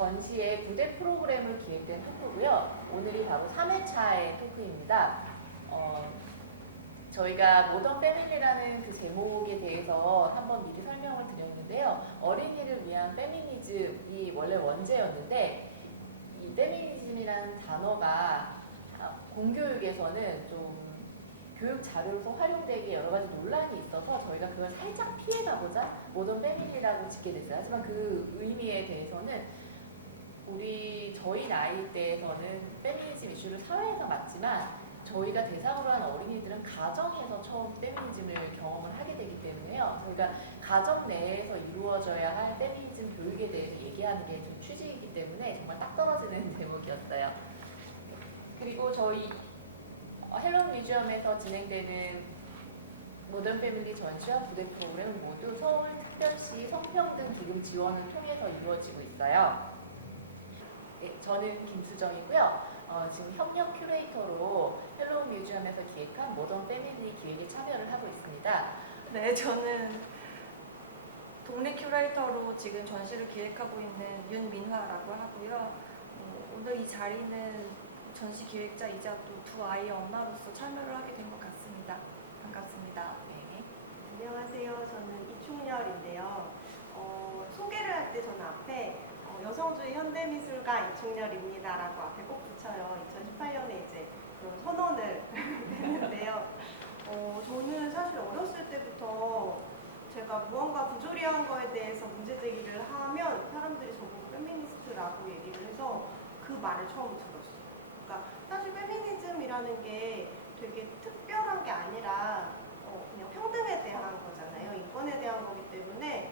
전시의 부대 프로그램을 기획된 토크고요. 오늘이 바로 3회차의 토크입니다. 저희가 모던 패밀리라는 그 제목에 대해서 한번 미리 설명을 드렸는데요. 어린이를 위한 페미니즘이 원래 원제였는데 이 페미니즘이라는 단어가 공교육에서는 좀 교육 자료로서 활용되기에 여러 가지 논란이 있어서 저희가 그걸 살짝 피해가보자 모던 패밀리라고 짓게 됐어요. 하지만 그 의미에 대해서는 저희 나이 때에서는 페미니즘 이슈를 사회에서 맞지만 저희가 대상으로 한 어린이들은 가정에서 처음 페미니즘을 경험을 하게 되기 때문에요. 저희가 가정 내에서 이루어져야 할 페미니즘 교육에 대해서 얘기하는 게 좀 취지이기 때문에 정말 딱 떨어지는 제목이었어요. 그리고 저희 헬로 뮤지엄에서 진행되는 모던 패밀리 전시와 부대 프로그램은 모두 서울특별시 성평등 기금 지원을 통해서 이루어지고 있어요. 네, 저는 김수정이고요. 지금 협력 큐레이터로 헬로 뮤지엄에서 기획한 모던 패밀리 기획에 참여를 하고 있습니다. 네, 저는 동네 큐레이터로 지금 전시를 기획하고 있는 윤민화라고 하고요. 오늘 이 자리는 전시 기획자이자 또 두 아이의 엄마로서 참여를 하게 된 것 같습니다. 반갑습니다. 네. 안녕하세요. 저는 이충렬인데요. 소개를 할 때 저는 앞에 여성주의 현대미술가 이충렬입니다라고 앞에 꼭 붙여요. 2018년에 이제 그런 선언을 했는데요. 저는 사실 어렸을 때부터 제가 무언가 부조리한 거에 대해서 문제제기를 하면 사람들이 저보고 페미니스트라고 얘기를 해서 그 말을 처음 들었어요. 그러니까 사실 페미니즘이라는 게 되게 특별한 게 아니라 그냥 평등에 대한 거잖아요. 인권에 대한 거기 때문에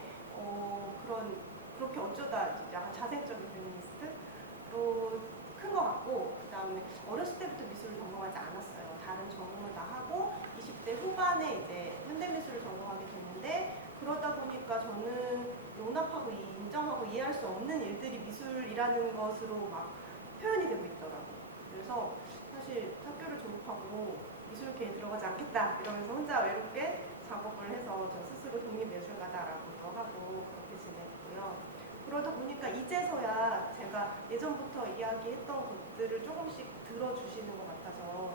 그렇게 어쩌다 약간 자생적인 페미니스트로 큰 것 같고, 그 다음에 어렸을 때부터 미술을 전공하지 않았어요. 다른 전공을 다 하고 20대 후반에 이제 현대미술을 전공하게 됐는데, 그러다 보니까 저는 용납하고 인정하고 이해할 수 없는 일들이 미술이라는 것으로 막 표현이 되고 있더라고요. 그래서 사실 학교를 졸업하고 미술계에 들어가지 않겠다 이러면서 혼자 외롭게 작업을 해서 저 스스로 독립예술가다라고도 하고 그렇게 지냈고요. 그러다 보니까 이제서야 제가 예전부터 이야기했던 것들을 조금씩 들어주시는 것 같아서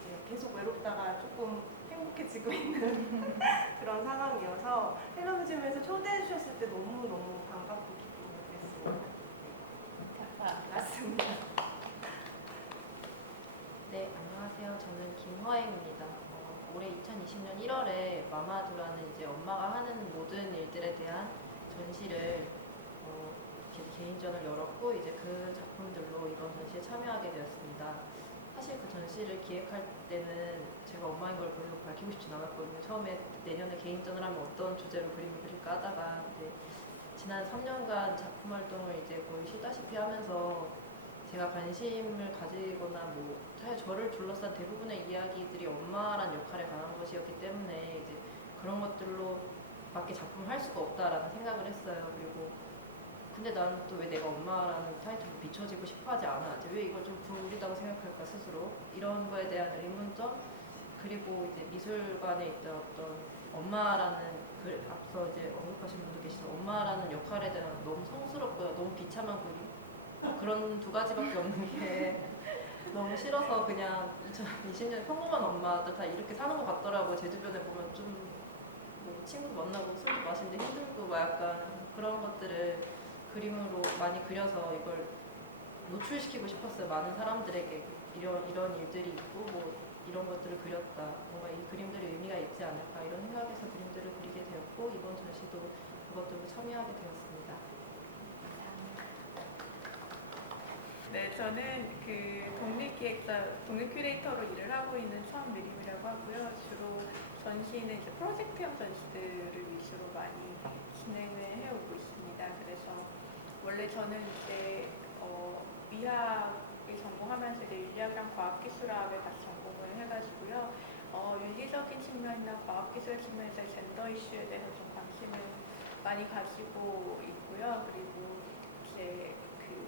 이제 계속 외롭다가 조금 행복해지고 있는 그런 상황이어서 헬로 뮤지엄에서 초대해 주셨을 때 너무너무 반갑고 기쁘고 그랬습니다. 맞습니다. 네, 안녕하세요. 저는 김화행입니다. 올해 2020년 1월에 마마두라는 이제 엄마가 하는 모든 일들에 대한 전시를 이렇게 개인전을 열었고 이제 그 작품들로 이번 전시에 참여하게 되었습니다. 사실 그 전시를 기획할 때는 제가 엄마인 걸 별로 밝히고 싶진 않았거든요. 처음에 내년에 개인전을 하면 어떤 주제로 그림을 그릴까 하다가 지난 3년간 작품 활동을 이제 거의 쉬다시피 하면서 제가 관심을 가지거나 사실 저를 둘러싼 대부분의 이야기들이 엄마란 역할에 관한 것이었기 때문에 이제 그런 것들로 밖에 작품을 할 수가 없다라는 생각을 했어요. 그리고 근데 나는 또 왜 내가 엄마라는 타이틀로 비춰지고 싶어 하지 않아? 이제 왜 이걸 좀 불리다고 생각할까 스스로? 이런 거에 대한 의문점, 그리고 이제 미술관에 있던 어떤 엄마라는 앞서 이제 언급하신 분도 계시지만 엄마라는 역할에 대한 너무 성스럽고 너무 비참한 그림, 그런 두 가지밖에 없는 게 너무 싫어서 그냥 2020년 평범한 엄마들 다 이렇게 사는 것 같더라고. 제 주변에 보면 좀 친구 만나고 술도 마시는데 힘들고 약간 그런 것들을 그림으로 많이 그려서 이걸 노출시키고 싶었어요. 많은 사람들에게 이런 일들이 있고 이런 것들을 그렸다. 뭔가 이 그림들이 의미가 있지 않을까 이런 생각에서 그림들을 그리게 되었고 이번 전시도 그것들로 참여하게 되었습니다. 네, 저는 그 독립 큐레이터로 일을 하고 있는 천미림이라고 하고요. 주로 전시는 이제 프로젝트형 전시들을 위주로 많이 진행을 해오고 있습니다. 그래서 원래 저는 이제 미학을 전공하면서 이제 윤리학이랑 과학기술학을 같이 전공을 해가지고요. 윤리적인 측면이나 과학기술 측면에서 젠더 이슈에 대해서 좀 관심을 많이 가지고 있고요. 그리고 이제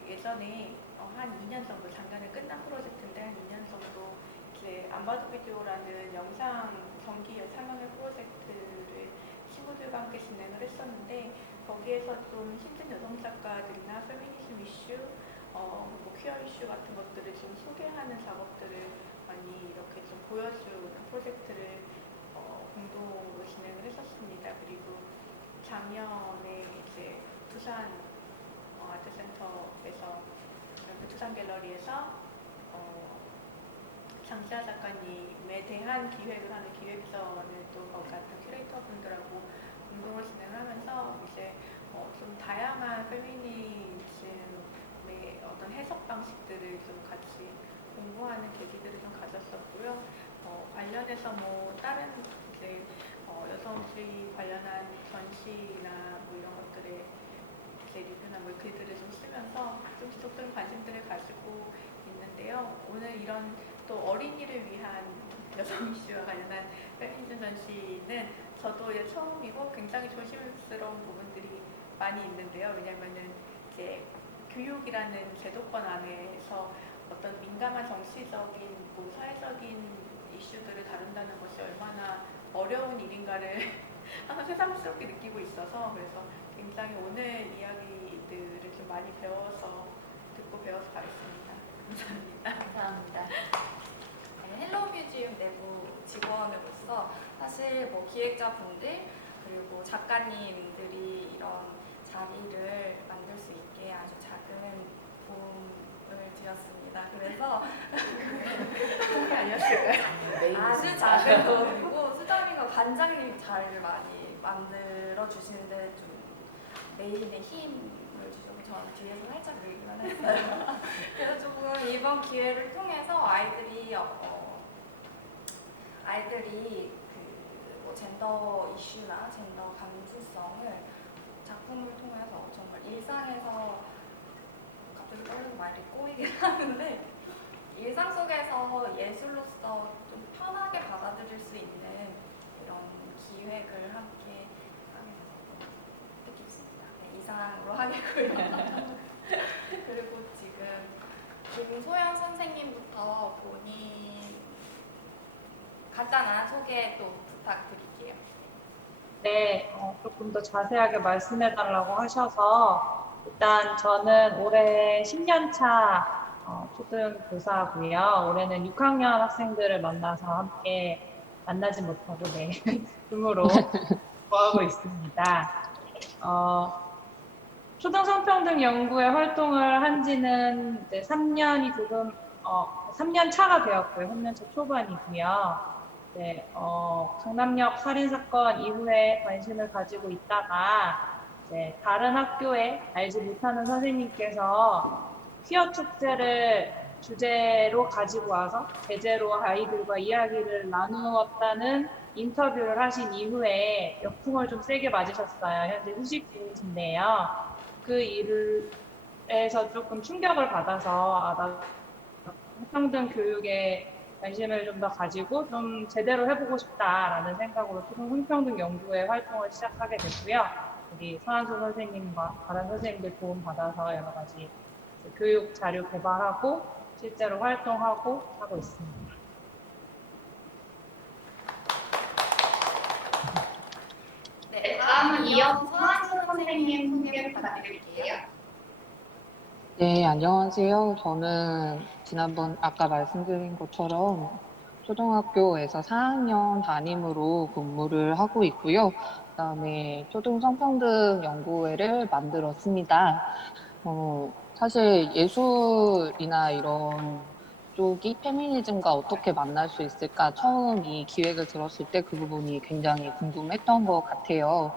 예전에 한 2년 정도 작년에 끝난 프로젝트인데 한 2년 정도 이제 안바도 비디오라는 영상 전기 상영회 프로젝트를 친구들과 함께 진행을 했었는데 거기에서 좀 힘든 여성 작가들이나 페미니즘 이슈, 뭐 퀴어 이슈 같은 것들을 좀 소개하는 작업들을 많이 이렇게 좀 보여주는 프로젝트를 공동으로 진행을 했었습니다. 그리고 작년에 이제 부산 아트센터에서 부산 갤러리에서 장시아 작가님에 대한 기획을 하는 기획전을 또 거기 같은 큐레이터 분들하고 공동으로 진행하면서 이제 좀 다양한 페미니즘의 어떤 해석 방식들을 좀 같이 공부하는 계기들을 좀 가졌었고요. 관련해서 뭐 다른 이제 여성주의 관련한 전시나 뭐 이런 것들에 이제 리뷰나 뭐 글들을 좀 쓰면서 좀 지속적인 관심들을 가지고 있는데요. 오늘 이런 또 어린이를 위한 여성 이슈와 관련한 페미니즘 전시는 저도 이제 처음이고 굉장히 조심스러운 부분들이 많이 있는데요. 왜냐면은 이제 교육이라는 제도권 안에서 어떤 민감한 정치적인 뭐 사회적인 이슈들을 다룬다는 것이 얼마나 어려운 일인가를 항상 새삼스럽게 느끼고 있어서 그래서 굉장히 오늘 이야기들을 좀 많이 듣고 배워서 가겠습니다. 감사합니다. 감사합니다. 헬로 뮤지엄 내부 직원으로서 사실 뭐 기획자분들 그리고 작가님들이 이런 자리를 만들 수 있게 아주 작은 도움을 드렸습니다. 그래서 아주 작은 도움이고 수정이가 관장님이 잘 많이 만들어 주시는데 좀 메인의 힘을 주셔서 저는 뒤에서 살짝 밀기만 했어요. 그래서 조금 이번 기회를 통해서 아이들이 그뭐 젠더 이슈나 젠더 감수성을 작품을 통해서 정말 일상에서 갑자기 떠오르는 말이 꼬이긴 하는데 일상 속에서 예술로서 좀 편하게 받아들일 수 있는 이런 기획을 함께 하게 돼서 뜻깊습니다. 네, 이상으로 하겠고요. 그리고 지금 김소연 선생님부터 본인 간단한 소개 또 부탁드릴게요. 네, 조금 더 자세하게 말씀해달라고 하셔서 일단 저는 올해 10년차 초등교사고요. 올해는 6학년 학생들을 만나서 함께 만나지 못하고 네, 줌으로 공부하고 있습니다. 초등성평등 연구에 활동을 한 지는 이제 3년이 조금 3년 차가 되었고요. 3년 차 초반이고요. 네, 강남역 살인사건 이후에 관심을 가지고 있다가 이제 다른 학교에 알지 못하는 선생님께서 퀴어 축제를 주제로 가지고 와서 제재로 아이들과 이야기를 나누었다는 인터뷰를 하신 이후에 역풍을 좀 세게 맞으셨어요. 현재 휴식 중이신데요. 그 일에서 조금 충격을 받아서 나 성평등 교육에 관심을 좀 더 가지고 좀 제대로 해보고 싶다라는 생각으로 초등 성평등 연구회 활동을 시작하게 됐고요. 우리 서한수 선생님과 다른 선생님들 도움 받아서 여러 가지 교육 자료 개발하고 실제로 활동하고 하고 있습니다. 네, 다음은 이어서 서한수 선생님 소개 부탁드릴게요. 네, 안녕하세요. 저는 지난번 아까 말씀드린 것처럼 초등학교에서 4학년 담임으로 근무를 하고 있고요. 그다음에 초등성평등 연구회를 만들었습니다. 사실 예술이나 이런 쪽이 페미니즘과 어떻게 만날 수 있을까 처음 이 기획을 들었을 때 그 부분이 굉장히 궁금했던 것 같아요.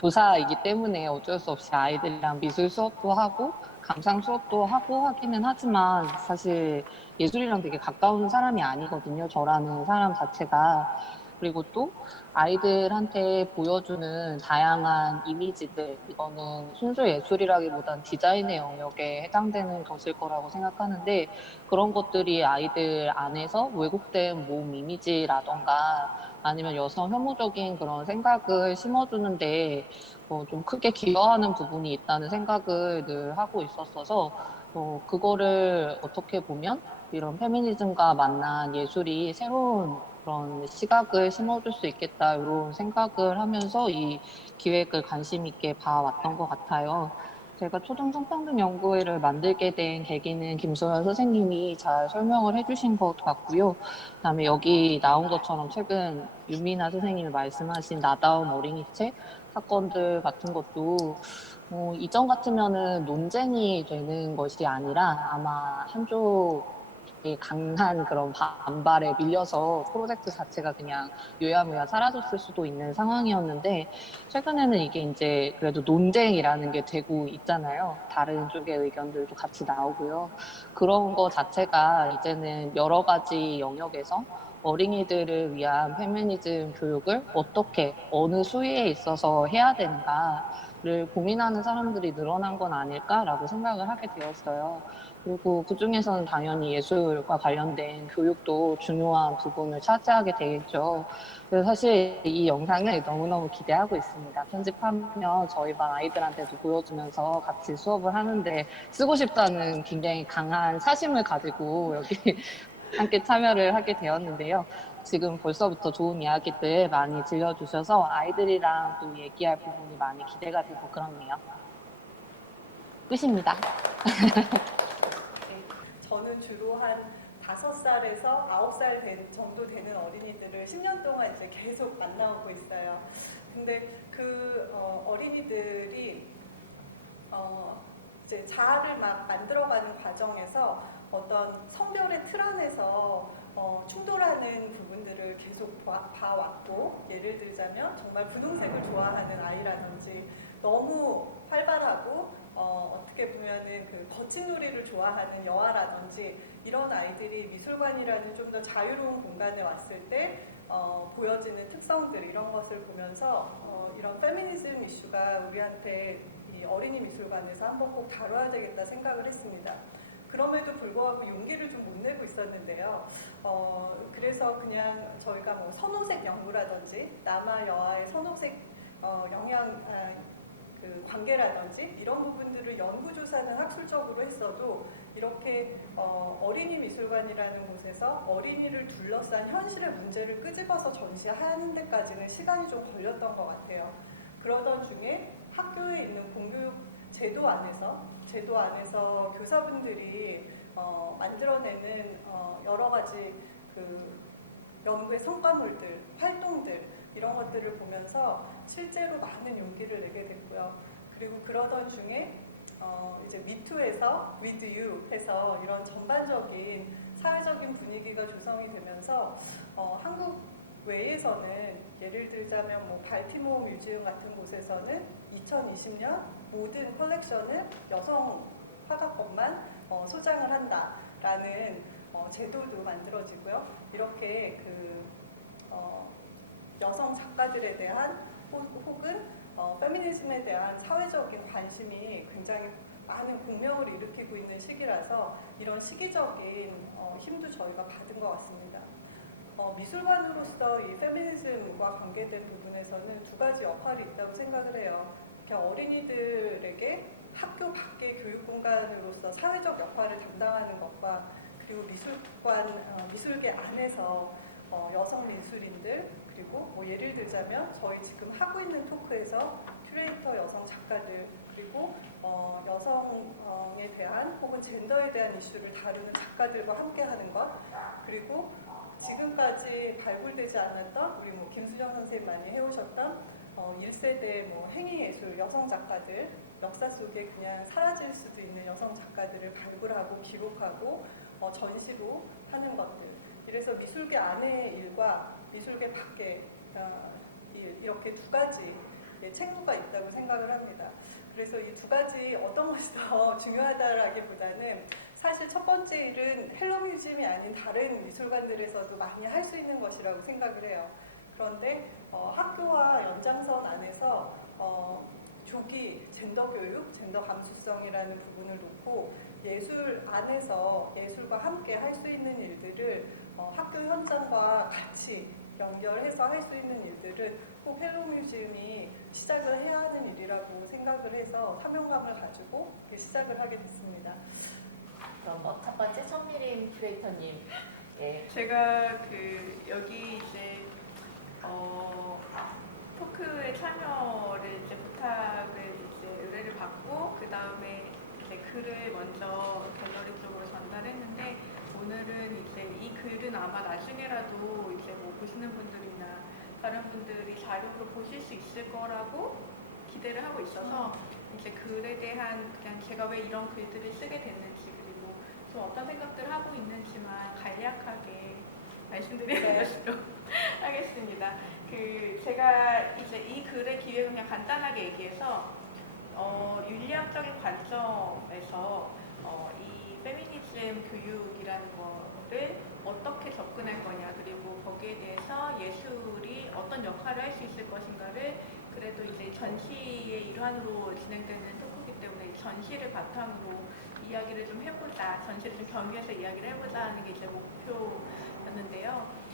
교사이기 때문에 어쩔 수 없이 아이들이랑 미술 수업도 하고 감상 수업도 하고 하기는 하지만 사실 예술이랑 되게 가까운 사람이 아니거든요. 저라는 사람 자체가. 그리고 또 아이들한테 보여주는 다양한 이미지들, 이거는 순수 예술이라기보단 디자인의 영역에 해당되는 것일 거라고 생각하는데 그런 것들이 아이들 안에서 왜곡된 몸 이미지라던가 아니면 여성 혐오적인 그런 생각을 심어주는데 좀 크게 기여하는 부분이 있다는 생각을 늘 하고 있었어서 그거를 어떻게 보면 이런 페미니즘과 만난 예술이 새로운 그런 시각을 심어줄 수 있겠다 이런 생각을 하면서 이 기획을 관심 있게 봐왔던 것 같아요. 제가 초등 성평등 연구회를 만들게 된 계기는 김소연 선생님이 잘 설명을 해주신 것 같고요. 그다음에 여기 나온 것처럼 최근 윤미나 선생님이 말씀하신 나다움 어린이책 사건들 같은 것도 이전 같으면은 논쟁이 되는 것이 아니라 아마 한쪽이 강한 그런 반발에 밀려서 프로젝트 자체가 그냥 유야무야 사라졌을 수도 있는 상황이었는데 최근에는 이게 이제 그래도 논쟁이라는 게 되고 있잖아요. 다른 쪽의 의견들도 같이 나오고요. 그런 거 자체가 이제는 여러 가지 영역에서 어린이들을 위한 페미니즘 교육을 어떻게 어느 수위에 있어서 해야 되는가를 고민하는 사람들이 늘어난 건 아닐까라고 생각을 하게 되었어요. 그리고 그중에서는 당연히 예술과 관련된 교육도 중요한 부분을 차지하게 되겠죠. 그래서 사실 이 영상을 너무너무 기대하고 있습니다. 편집하면 저희 반 아이들한테도 보여주면서 같이 수업을 하는데 쓰고 싶다는 굉장히 강한 사심을 가지고 여기 함께 참여를 하게 되었는데요. 지금 벌써부터 좋은 이야기들 많이 들려주셔서 아이들이랑 또 얘기할 부분이 많이 기대가 되고 그렇네요. 끝입니다. 저는 주로 한 5살에서 9살 정도 되는 어린이들을 10년 동안 이제 계속 만나고 있어요. 근데 그 어린이들이 이제 자아를 막 만들어가는 과정에서 어떤 성별의 틀 안에서 충돌하는 부분들을 계속 봐왔고, 예를 들자면 정말 분홍색을 좋아하는 아이라든지 너무 활발하고 어떻게 보면은 그 거친 놀이를 좋아하는 여아라든지 이런 아이들이 미술관이라는 좀 더 자유로운 공간에 왔을 때 보여지는 특성들, 이런 것을 보면서 이런 페미니즘 이슈가 우리한테 이 어린이 미술관에서 한번 꼭 다뤄야 되겠다 생각을 했습니다. 그럼에도 불구하고 용기를 좀 못 내고 있었는데요. 그래서 그냥 저희가 뭐 선호색 연구라든지 남아 여아의 선호색 그 관계라든지 이런 부분들을 연구조사는 학술적으로 했어도 이렇게 어린이 미술관이라는 곳에서 어린이를 둘러싼 현실의 문제를 끄집어서 전시하는 데까지는 시간이 좀 걸렸던 것 같아요. 그러던 중에 학교에 있는 공교육 제도 안에서 교사분들이 만들어내는 여러 가지 그 연구의 성과물들, 활동들 이런 것들을 보면서 실제로 많은 용기를 내게 됐고요. 그리고 그러던 중에 이제 미투에서 With You 해서 이런 전반적인 사회적인 분위기가 조성이 되면서 한국 외에서는 예를 들자면 뭐 발티모어 뮤지엄 같은 곳에서는 2020년 모든 컬렉션을 여성 화가법만 소장을 한다라는 제도도 만들어지고요. 이렇게 그 여성 작가들에 대한 혹은 페미니즘에 대한 사회적인 관심이 굉장히 많은 공명을 일으키고 있는 시기라서 이런 시기적인 힘도 저희가 받은 것 같습니다. 미술관으로서 이 페미니즘과 관계된 부분에서는 두 가지 역할이 있다고 생각을 해요. 어린이들에게 학교 밖의 교육 공간으로서 사회적 역할을 담당하는 것과 그리고 미술계 안에서 여성 미술인들 그리고 뭐 예를 들자면 저희 지금 하고 있는 토크에서 큐레이터 여성 작가들 그리고 여성에 대한 혹은 젠더에 대한 이슈를 다루는 작가들과 함께하는 것 그리고 지금까지 발굴되지 않았던 우리 뭐 김수정 선생님 많이 해오셨던 1세대 뭐 행위예술 여성 작가들 역사 속에 그냥 사라질 수도 있는 여성 작가들을 발굴하고 기록하고 전시로 하는 것들 이래서 미술계 안의 일과 미술계 밖의 일 이렇게 두 가지 책무가 있다고 생각을 합니다. 그래서 이 두 가지 어떤 것이 더 중요하다라기보다는 사실 첫 번째 일은 헬로 뮤지엄이 아닌 다른 미술관들에서도 많이 할 수 있는 것이라고 생각을 해요. 그런데 학교와 연장선 안에서 조기 젠더 교육, 젠더 감수성이라는 부분을 놓고 예술 안에서 예술과 함께 할 수 있는 일들을 학교 현장과 같이 연결해서 할 수 있는 일들을 꼭 헬로 뮤지엄이 시작을 해야 하는 일이라고 생각을 해서 사명감을 가지고 시작을 하게 됐습니다. 그럼 첫 번째 천미림 큐레이터님의 제가 여기 이제 토크에 참여를 이제 부탁을 이제 의뢰를 받고 그 다음에 이제 글을 먼저 갤러리 쪽으로 전달했는데 오늘은 이제 이 글은 아마 나중에라도 이제 뭐 보시는 분들이나 다른 분들이 자료로 보실 수 있을 거라고 기대를 하고 있어서 이제 글에 대한 그냥 제가 왜 이런 글들을 쓰게 됐는지 그리고 좀 어떤 생각들을 하고 있는지만 간략하게 말씀드리는 것으로 하겠습니다. 제가 이제 이 글의 기획을 그냥 간단하게 얘기해서 윤리학적인 관점에서 이 페미니즘 교육이라는 거를 어떻게 접근할 거냐 그리고 거기에 대해서 예술이 어떤 역할을 할 수 있을 것인가를 그래도 이제 전시의 일환으로 진행되는 토크이기 때문에 전시를 바탕으로 이야기를 좀 해보자, 전시를 좀 겸유해서 이야기를 해보자 하는 게 이제 목표였는데요.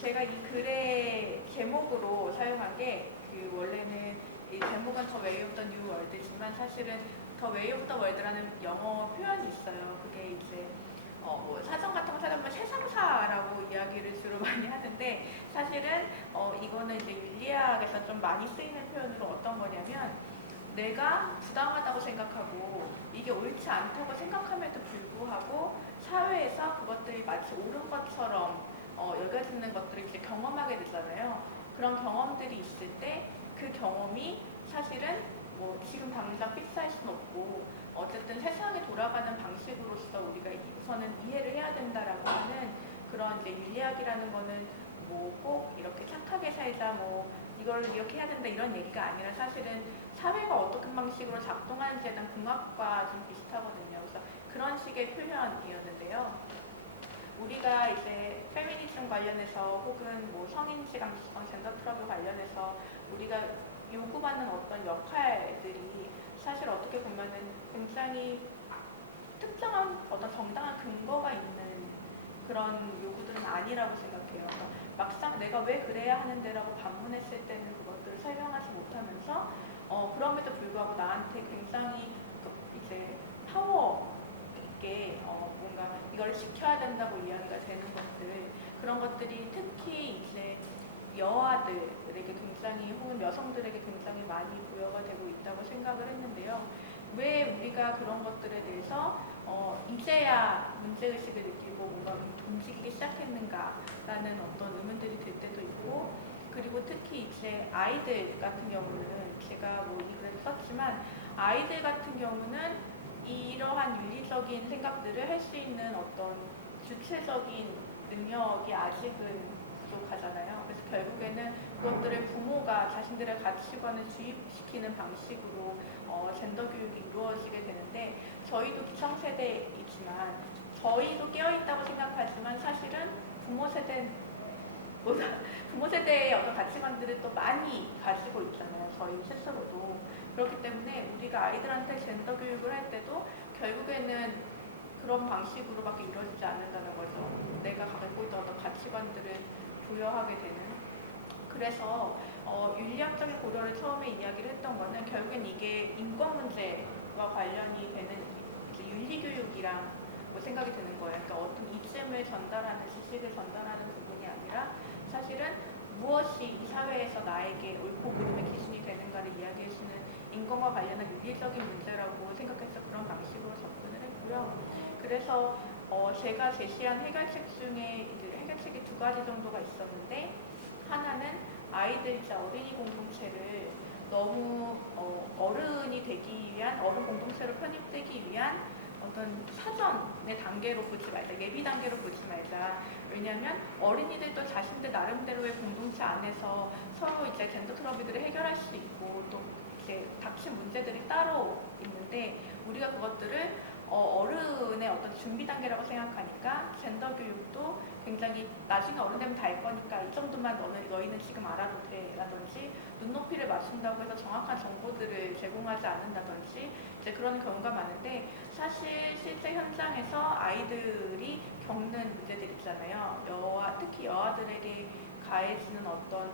제가 이 글의 제목으로 사용한 게 원래는 이 제목은 더 웨이 오브 더 뉴 월드지만 사실은 더 웨이 오브 더 월드라는 영어 표현이 있어요. 그게 이제 뭐 사전 같은 거 찾아보면 세상사라고 이야기를 주로 많이 하는데 사실은 이거는 이제 윤리학에서 좀 많이 쓰이는 표현으로 어떤 거냐면 내가 부당하다고 생각하고 이게 옳지 않다고 생각함에도 불구하고 사회에서 그것들이 마치 옳은 것처럼 여겨지는 것들을 이제 경험하게 되잖아요. 그런 경험들이 있을 때 그 경험이 사실은 뭐 지금 당장 픽스할 수는 없고 어쨌든 세상이 돌아가는 방식으로서 우리가 우선은 이해를 해야 된다라고 하는 그런 이제 윤리학이라는 거는 뭐 꼭 이렇게 착하게 살자 뭐 이걸 이렇게 해야 된다 이런 얘기가 아니라 사실은 사회가 어떤 방식으로 작동하는지에 대한 궁합과 좀 비슷하거든요. 그래서 그런 식의 표현이었는데요. 우리가 이제 페미니즘 관련해서 혹은 뭐 성인지감, 젠더 트러블 관련해서 우리가 요구받는 어떤 역할들이 사실 어떻게 보면은 굉장히 특정한 어떤 정당한 근거가 있는 그런 요구들은 아니라고 생각해요. 막상 내가 왜 그래야 하는데라고 반문했을 때는 그것들을 설명하지 못하면서 그럼에도 불구하고 나한테 굉장히 이제 파워 있게 뭔가 이걸 지켜야 된다고 이야기가 되는 것들 그런 것들이 특히 이제 여아들에게 굉장히 혹은 여성들에게 굉장히 많이 부여가 되고 있다고 생각을 했는데요. 왜 우리가 그런 것들에 대해서 이제야 문제의식을 느끼고 뭔가 움직이기 시작했는가라는 어떤 의문들이 들 때도 있고 그리고 특히 이제 아이들 같은 경우는 제가 뭐 이 글을 썼지만 아이들 같은 경우는 이러한 윤리적인 생각들을 할 수 있는 어떤 주체적인 능력이 아직은 부족하잖아요. 그래서 결국에는 그것들을 부모가 자신들의 가치관을 주입시키는 방식으로 젠더 교육이 이루어지게 되는데 저희도 기성세대이지만 저희도 깨어있다고 생각하지만 사실은 부모 세대의 어떤 가치관들을 또 많이 가지고 있잖아요. 저희 스스로도. 그렇기 때문에 우리가 아이들한테 젠더 교육을 할 때도 결국에는 그런 방식으로밖에 이루어지지 않는다는 거죠. 내가 갖고 있던 어떤 가치관들을 부여하게 되는. 그래서 윤리학적인 고려를 처음에 이야기를 했던 거는 결국엔 이게 인권 문제와 관련이 되는 이제 윤리교육이랑 뭐 생각이 드는 거예요. 그러니까 어떤 이쯤을 전달하는 지식을 전달하는 부분이 아니라 사실은 무엇이 이 사회에서 나에게 옳고 그름의 기준이 되는가를 이야기해주는 인권과 관련한 윤리적인 문제라고 생각해서 그런 방식으로 접근을 했고요. 그래서 제가 제시한 해결책 중에 이제 해결책이 두 가지 정도가 있었는데 하나는 아이들, 이제 어린이 공동체를 너무 어른이 되기 위한, 어른 공동체로 편입되기 위한 어떤 사전의 단계로 보지 말자, 예비 단계로 보지 말자. 왜냐하면 어린이들도 자신들 나름대로의 공동체 안에서 서로 이제 젠더 트러블들을 해결할 수 있고 또 이제 닥친 문제들이 따로 있는데 우리가 그것들을 어른의 어떤 준비 단계라고 생각하니까 젠더 교육도 굉장히 나중에 어른 되면 다 할 거니까 이 정도만 너희는 지금 알아도 돼 라든지 눈높이를 맞춘다고 해서 정확한 정보들을 제공하지 않는다든지 이제 그런 경우가 많은데 사실 실제 현장에서 아이들이 겪는 문제들 있잖아요. 특히 여아들에게 가해지는 어떤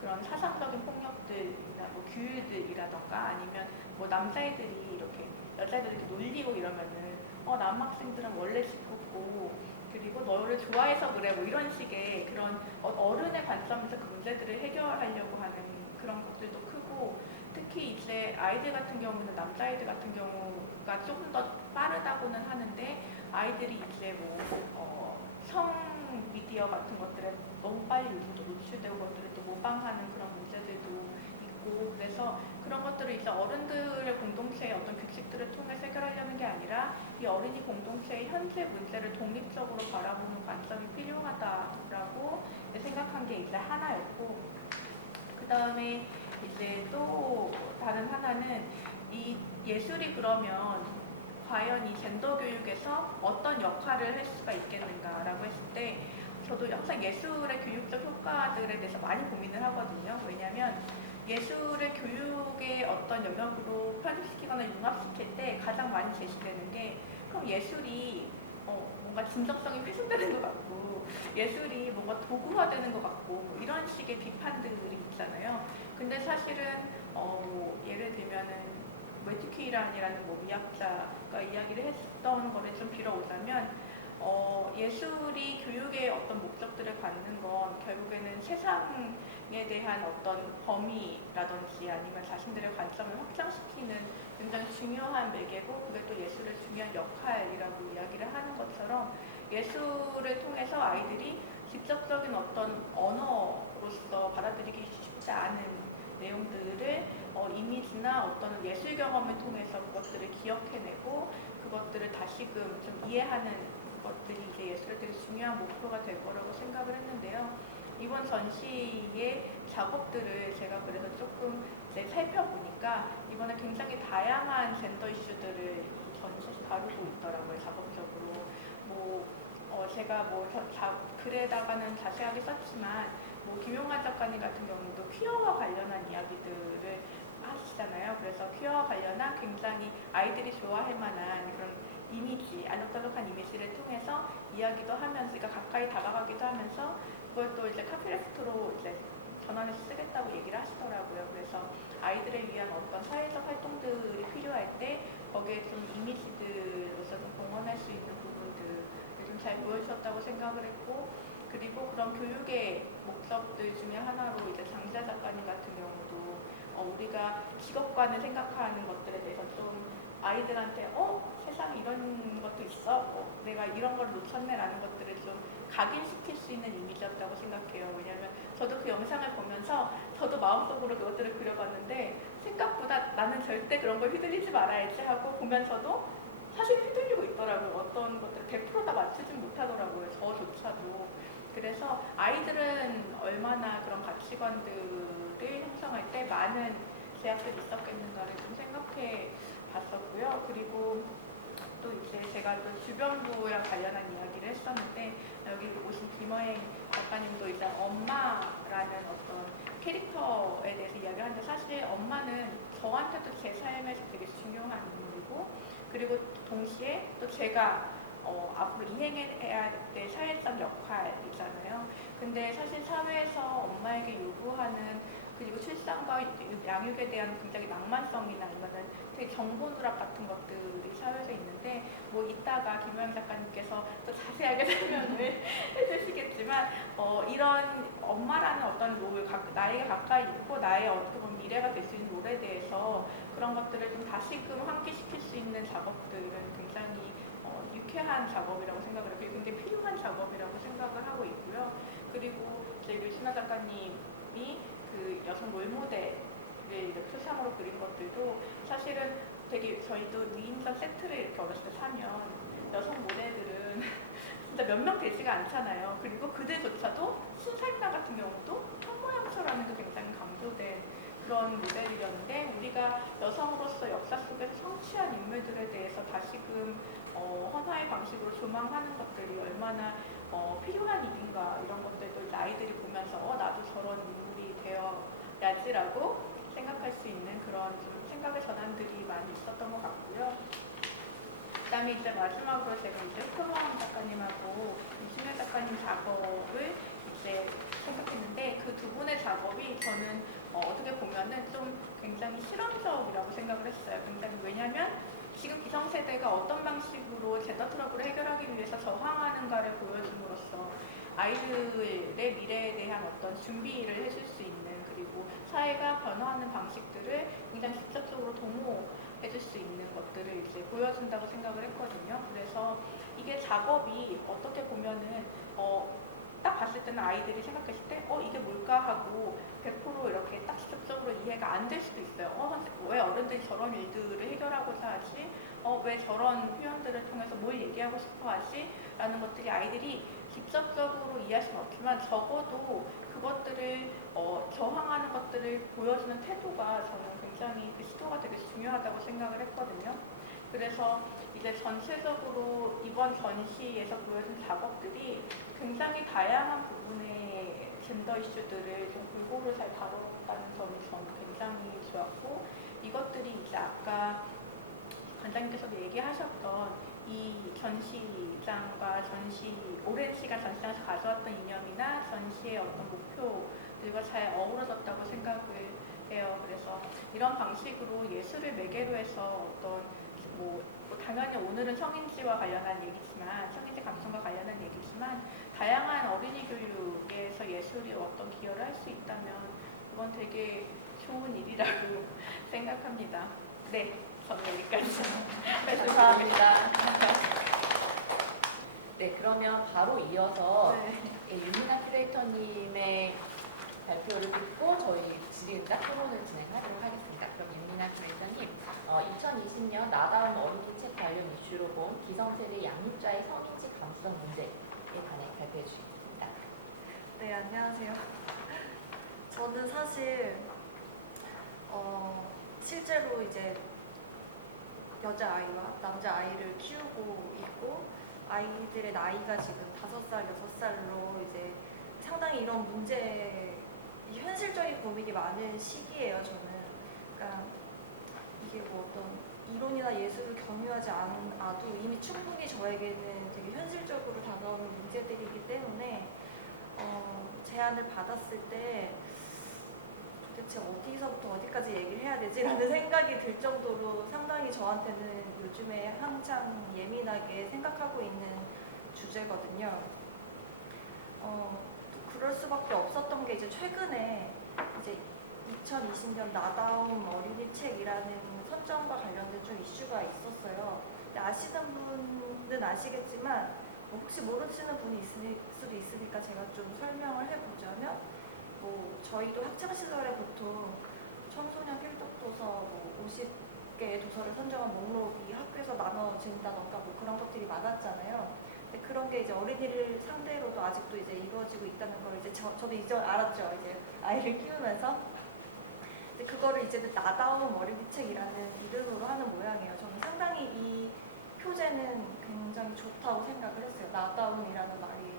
그런 사상적인 폭력들이나 뭐 규율들이라던가 아니면 뭐 남자애들이 이렇게 여자애들 이렇게 놀리고 이러면은 남학생들은 원래 짓궂고 그리고 너를 좋아해서 그래 뭐 이런 식의 그런 어른의 관점에서 그 문제들을 해결하려고 하는 그런 것들도 크고, 특히 이제 아이들 같은 경우는 남자아이들 같은 경우가 조금 더 빠르다고는 하는데, 아이들이 이제 성 미디어 같은 것들에 너무 빨리 요즘도 노출되고 것들을 또 모방하는 그런 문제들도 있고, 그래서 그런 것들을 이제 어른들의 공동체의 어떤 규칙들을 통해 해결하려는 게 아니라 이 어린이 공동체의 현재 문제를 독립적으로 바라보는 관점이 필요하다라고 생각한 게 이제 하나였고, 그 다음에 이제 또 다른 하나는 이 예술이 그러면 과연 이 젠더 교육에서 어떤 역할을 할 수가 있겠는가라고 했을 때, 저도 항상 예술의 교육적 효과들에 대해서 많이 고민을 하거든요. 왜냐하면 예술의 교육의 어떤 영역으로 편입시키거나 융합시킬 때 가장 많이 제시되는 게, 그럼 예술이 뭔가 진정성이 훼손되는 것 같고, 예술이 뭔가 도구화되는 것 같고, 뭐 이런 식의 비판들이 있잖아요. 근데 사실은 예를 들면은 매튜 퀴란이라는 미학자가 이야기를 했던 거를 좀 빌어오자면, 예술이 교육의 어떤 목적들을 갖는 건 결국에는 세상에 대한 어떤 범위라든지 아니면 자신들의 관점을 확장시키는 굉장히 중요한 매개고, 그게 또 예술의 중요한 역할이라고 이야기를 하는 것처럼, 예술을 통해서 아이들이 직접적인 어떤 언어로서 받아들이기 쉽지 않은 내용들을 이미지나 어떤 예술 경험을 통해서 그것들을 기억해내고 그것들을 다시금 좀 이해하는 것들이 이제 예술의 되게 중요한 목표가 될 거라고 생각을 했는데요. 이번 전시의 작업들을 제가 그래서 조금 이제 살펴보니까 이번에 굉장히 다양한 젠더 이슈들을 이 전시에서 다루고 있더라고요, 작업적으로. 제가 글에다가는 자세하게 썼지만, 김용환 작가님 같은 경우도 퀴어와 관련한 이야기들을 하시잖아요. 그래서 퀴어와 관련한 굉장히 아이들이 좋아할 만한 그런 이미지, 알록달록한 이미지를 통해서 이야기도 하면서, 그러니까 가까이 다가가기도 하면서, 그걸 또 이제 카피레스트로 이제 전환해서 쓰겠다고 얘기를 하시더라고요. 그래서 아이들을 위한 어떤 사회적 활동들이 필요할 때 거기에 좀 이미지들로서 좀 공헌할 수 있는 부분들을 좀 잘 보여주셨다고 생각을 했고, 그리고 그런 교육의 목적들 중에 하나로 이제 장자 작가님 같은 경우도 우리가 직업관을 생각하는 것들에 대해서 좀 아이들한테 세상에 이런 것도 있어? 내가 이런 걸 놓쳤네라는 것들을 좀 각인시킬 수 있는 이미지였다고 생각해요. 왜냐하면 저도 그 영상을 보면서 저도 마음속으로 그것들을 그려봤는데, 생각보다 나는 절대 그런 걸 휘둘리지 말아야지 하고 보면서도 사실 휘둘리고 있더라고요. 어떤 것들을 100% 다 맞추진 못하더라고요, 저조차도. 그래서 아이들은 얼마나 그런 가치관들을 형성할 때 많은 제약들이 있었겠는가를 좀 생각해 봤었고요. 그리고 또 이제 제가 또 주변부랑 관련한 이야기를 했었는데, 여기 오신 김어행 작가님도 이제 엄마라는 어떤 캐릭터에 대해서 이야기하는데, 사실 엄마는 저한테도 제 삶에서 되게 중요한 인물이고, 그리고 동시에 또 제가 앞으로 이행해야 될 사회적 역할이잖아요. 근데 사실 사회에서 엄마에게 요구하는, 그리고 출산과 양육에 대한 굉장히 낭만성이나 아니면은 되게 정보 누락 같은 것들이 사회에서 있는데, 이따가 김호영 작가님께서 또 자세하게 설명을 해주시겠지만, 이런 엄마라는 어떤 롤, 나에게 가까이 있고 나의 어떻게 보면 미래가 될 수 있는 롤에 대해서 그런 것들을 좀 다시금 환기시킬 수 있는 작업들은 굉장히 유쾌한 작업이라고 생각을 해요. 굉장히 필요한 작업이라고 생각을 하고 있고요. 그리고 이제 류진아 작가님이 그 여성 롤모델을 표상으로 그린 것들도 사실은 되게, 저희도 미인전 세트를 이렇게 어렸을 때 사면 여성 모델들은 진짜 몇 명 되지가 않잖아요. 그리고 그들조차도 순살가 같은 경우도 현모양처라는 게 굉장히 강조된 그런 모델이었는데, 우리가 여성으로서 역사 속에서 성취한 인물들에 대해서 다시금 헌화의 방식으로 조망하는 것들이 얼마나 필요한 일인가, 이런 것들도 이제 아이들이 보면서 나도 저런 인물이 되어야지라고 생각할 수 있는 그런 좀 생각의 전환들이 많이 있었던 것 같고요. 그 다음에 이제 마지막으로 제가 이제 흑표범 작가님하고 이준현 작가님 작업을 이제 생각했는데, 그 두 분의 작업이 저는 어떻게 보면은 좀 굉장히 실험적이라고 생각을 했어요. 굉장히, 왜냐면 지금 기성세대가 어떤 방식으로 젠더 트러블을 해결하기 위해서 저항하는가를 보여줌으로써 아이들의 미래에 대한 어떤 준비를 해줄 수 있는, 그리고 사회가 변화하는 방식들을 굉장히 직접적으로 도모해줄 수 있는 것들을 이제 보여준다고 생각을 했거든요. 그래서 이게 작업이 어떻게 보면은 딱 봤을 때는 아이들이 생각했을 때 이게 뭘까 하고 100% 이렇게 딱 직접적으로 이해가 안 될 수도 있어요. 왜 어른들이 저런 일들을 해결하고자 하지? 왜 저런 표현들을 통해서 뭘 얘기하고 싶어 하지? 라는 것들이 아이들이 직접적으로 이해할 수는 없지만 적어도 그것들을 저항하는 것들을 보여주는 태도가 저는 굉장히 그 시도가 되게 중요하다고 생각을 했거든요. 그래서 이제 전체적으로 이번 전시에서 보여준 작업들이 굉장히 다양한 부분의 젠더 이슈들을 좀 골고루 잘 다뤘다는 점이 저는 굉장히 좋았고, 이것들이 이제 아까 관장님께서도 얘기하셨던 이 전시장과 오랜 시간 전시장에서 가져왔던 이념이나 전시의 어떤 목표들과 잘 어우러졌다고 생각을 해요. 그래서 이런 방식으로 예술을 매개로 해서 어떤 당연히 오늘은 성인지와 관련한 얘기지만, 성인지 감성과 관련한 얘기지만, 다양한 어린이 교육에서 예술이 어떤 기여를 할 수 있다면 그건 되게 좋은 일이라고 생각합니다. 네, 저는 여기까지 감사합니다. 네, 그러면 바로 이어서 네. 윤미나 큐레이터님의 발표를 듣고 저희 질의응답 토론을 진행하도록 하겠습니다. 그럼 윤미나 큐레이터님, 2020년 나다운 어린이 책 관련 이슈로 본 기성세대 양육자의 성인지 감수성 문제에 관해 발표해 주시겠습니다. 네, 안녕하세요. 저는 사실 실제로 이제 여자아이와 남자아이를 키우고 있고, 아이들의 나이가 지금 5살, 6살로 이제 상당히 이런 문제, 이 현실적인 고민이 많은 시기예요, 저는. 그러니까 이게 뭐 어떤 이론이나 예술을 경유하지 않아도 이미 충분히 저에게는 되게 현실적으로 다가오는 문제들이기 때문에 제안을 받았을 때 도대체 어디서부터 어디까지 얘기를 해야 되지라는 생각이 들 정도로 상당히 저한테는 요즘에 한창 예민하게 생각하고 있는 주제거든요. 그럴 수밖에 없었던 게 이제 최근에 이제 2020년 나다움 어린이 책이라는 선정과 관련된 좀 이슈가 있었어요. 근데 아시는 분은 아시겠지만 혹시 모르시는 분이 있을 수도 있으니까 제가 좀 설명을 해보자면, 저희도 학창시절에 보통 청소년 필독도서 50개의 도서를 선정한 목록이 학교에서 나눠진다던가 그런 것들이 많았잖아요. 근데 그런 게 이제 어린이를 상대로도 아직도 이제 이루어지고 있다는 걸 이제 저도 이제 알았죠. 이제 아이를 키우면서. 근데 그거를 이제는 나다움 어린이 책이라는 이름으로 하는 모양이에요. 저는 상당히 이 표제는 굉장히 좋다고 생각을 했어요. 나다움이라는 말이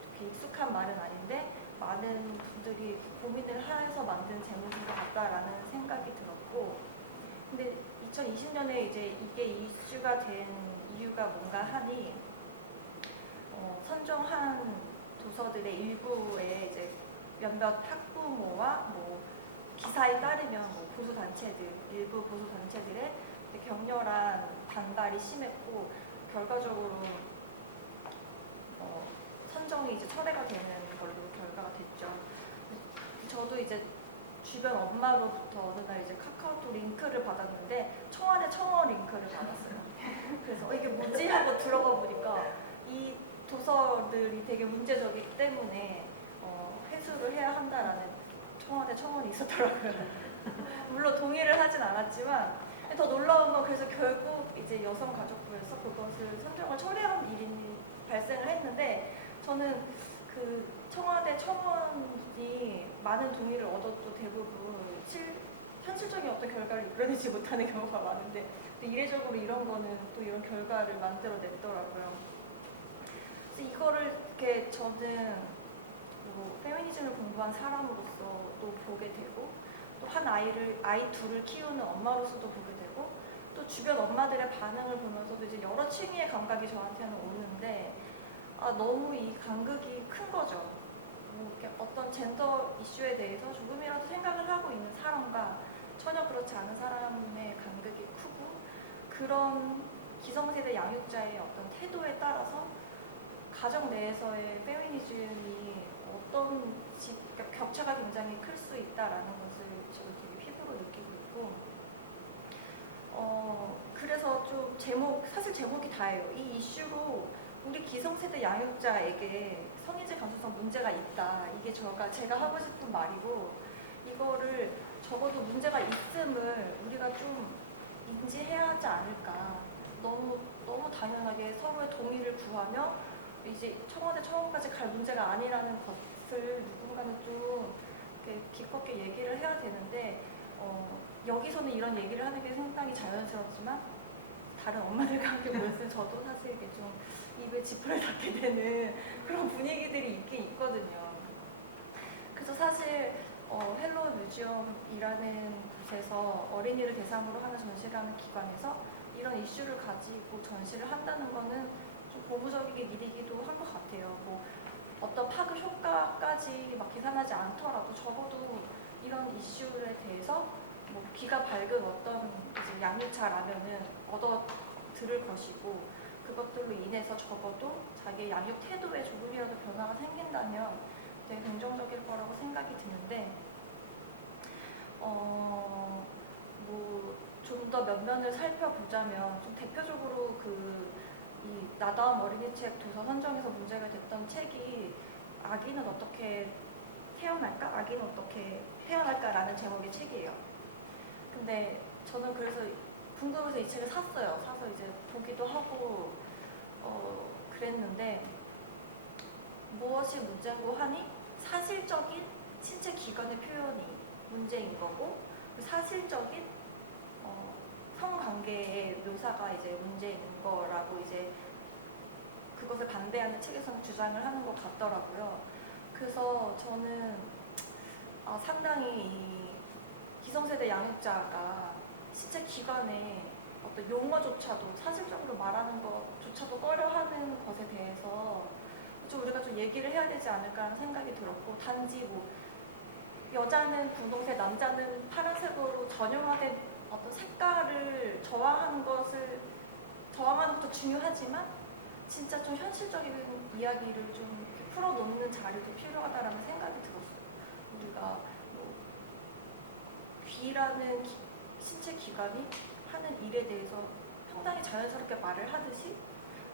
그렇게 익숙한 말은 아닌데 많은 분들이 고민을 해서 만든 제목인 것 같다라는 생각이 들었고, 근데 2020년에 이제 이게 이슈가 된 이유가 뭔가 하니 선정한 도서들의 일부에 이제 몇몇 학부모와 기사에 따르면 보수 단체들, 일부 보수 단체들의 격렬한 반발이 심했고, 결과적으로 선정이 이제 철회가 되는 걸로 결과가 됐죠. 저도 이제 주변 엄마로부터 어느 날 이제 카카오톡 링크를 받았는데 청와대 청원 링크를 받았어요. 그래서 이게 뭐지 하고 들어가 보니까 이 도서들이 되게 문제적이기 때문에 회수를 해야 한다라는 청와대 청원이 있었더라고요. 물론 동의를 하진 않았지만, 더 놀라운 건 그래서 결국 이제 여성가족부에서 그것을 선정을 철회한 일이 발생을 했는데, 저는 그 청와대 청원이 많은 동의를 얻어도 대부분 현실적인 어떤 결과를 이끌어내지 못하는 경우가 많은데, 또 이례적으로 이런 거는 또 이런 결과를 만들어냈더라고요. 그래서 이거를 이렇게 저는 페미니즘을 공부한 사람으로서 또 보게 되고, 또 한 아이 둘을 키우는 엄마로서도 보게 되고, 또 주변 엄마들의 반응을 보면서도 이제 여러 층위의 감각이 저한테는 오는데, 너무 이 간극이 큰 거죠. 이렇게 어떤 젠더 이슈에 대해서 조금이라도 생각을 하고 있는 사람과 전혀 그렇지 않은 사람의 간극이 크고, 그런 기성세대 양육자의 어떤 태도에 따라서 가정 내에서의 페미니즘이 그러니까 격차가 굉장히 클 수 있다라는 것을 저도 되게 피부로 느끼고 있고, 그래서 좀 사실 제목이 다예요. 이 이슈로 우리 기성세대 양육자에게 성인지 감수성 문제가 있다. 이게 제가 하고 싶은 말이고, 이거를 적어도 문제가 있음을 우리가 좀 인지해야 하지 않을까. 너무 당연하게 서로의 동의를 구하며 이제 청와대 청원까지 갈 문제가 아니라는 것을 누군가는 좀 이렇게 기껍게 얘기를 해야 되는데, 여기서는 이런 얘기를 하는 게 상당히 자연스럽지만 다른 엄마들과 함께 모였을 때 저도 사실 이렇게 좀 입에 지푸를 닫게 되는 그런 분위기들이 있긴 있거든요. 그래서 사실 헬로 뮤지엄이라는 곳에서 어린이를 대상으로 하는 전시를 하는 기관에서 이런 이슈를 가지고 전시를 한다는 거는 좀 고무적인 일이기도 한 것 같아요. 뭐 어떤 파급 효과까지 막 계산하지 않더라도 적어도 이런 이슈에 대해서 뭐 귀가 밝은 어떤 이제 양육자라면은 들을 것이고, 그것들로 인해서 적어도 자기의 양육 태도에 조금이라도 변화가 생긴다면 되게 긍정적일 거라고 생각이 드는데, 뭐 좀 더 면면을 살펴보자면 좀 대표적으로 이 나다움 어린이책 도서 선정에서 문제가 됐던 책이 아기는 어떻게 태어날까? 아기는 어떻게 태어날까라는 제목의 책이에요. 근데 저는 그래서 궁금해서 이 책을 샀어요. 사서 이제 보기도 하고 그랬는데, 무엇이 문제고 하니 사실적인 신체 기관의 표현이 문제인 거고, 사실적인 성관계의 묘사가 이제 문제인 거라고 이제 그것을 반대하는 책에서는 주장을 하는 것 같더라고요. 그래서 저는 상당히 이 기성세대 양육자가 신체 기관의 어떤 용어조차도 사실적으로 말하는 것조차도 꺼려하는 것에 대해서 좀 우리가 좀 얘기를 해야 되지 않을까 하는 생각이 들었고, 단지 뭐 여자는 분홍색, 남자는 파란색으로 전형화된 어떤 색깔을 저항하는 것도 중요하지만 진짜 좀 현실적인 이야기를 좀 풀어놓는 자리도 필요하다라는 생각이 들었어요. 우리가 뭐 귀라는 신체 기관이 하는 일에 대해서 상당히 자연스럽게 말을 하듯이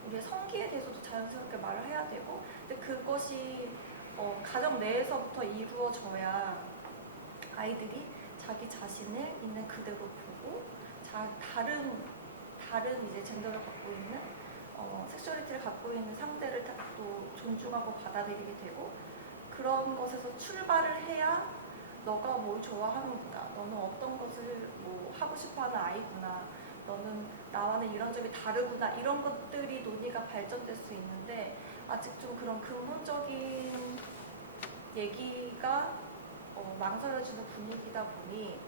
우리의 성기에 대해서도 자연스럽게 말을 해야 되고, 근데 그것이 가정 내에서부터 이루어져야 아이들이 자기 자신을 있는 그대로 보고 다른 이제 젠더를 갖고 있는 섹슈얼리티를 갖고 있는 상대를 또 존중하고 받아들이게 되고, 그런 것에서 출발을 해야 너가 뭘 좋아하는구나, 너는 어떤 것을 뭐 하고 싶어하는 아이구나, 너는 나와는 이런 점이 다르구나, 이런 것들이 논의가 발전될 수 있는데, 아직 좀 그런 근본적인 얘기가 망설여지는 분위기다 보니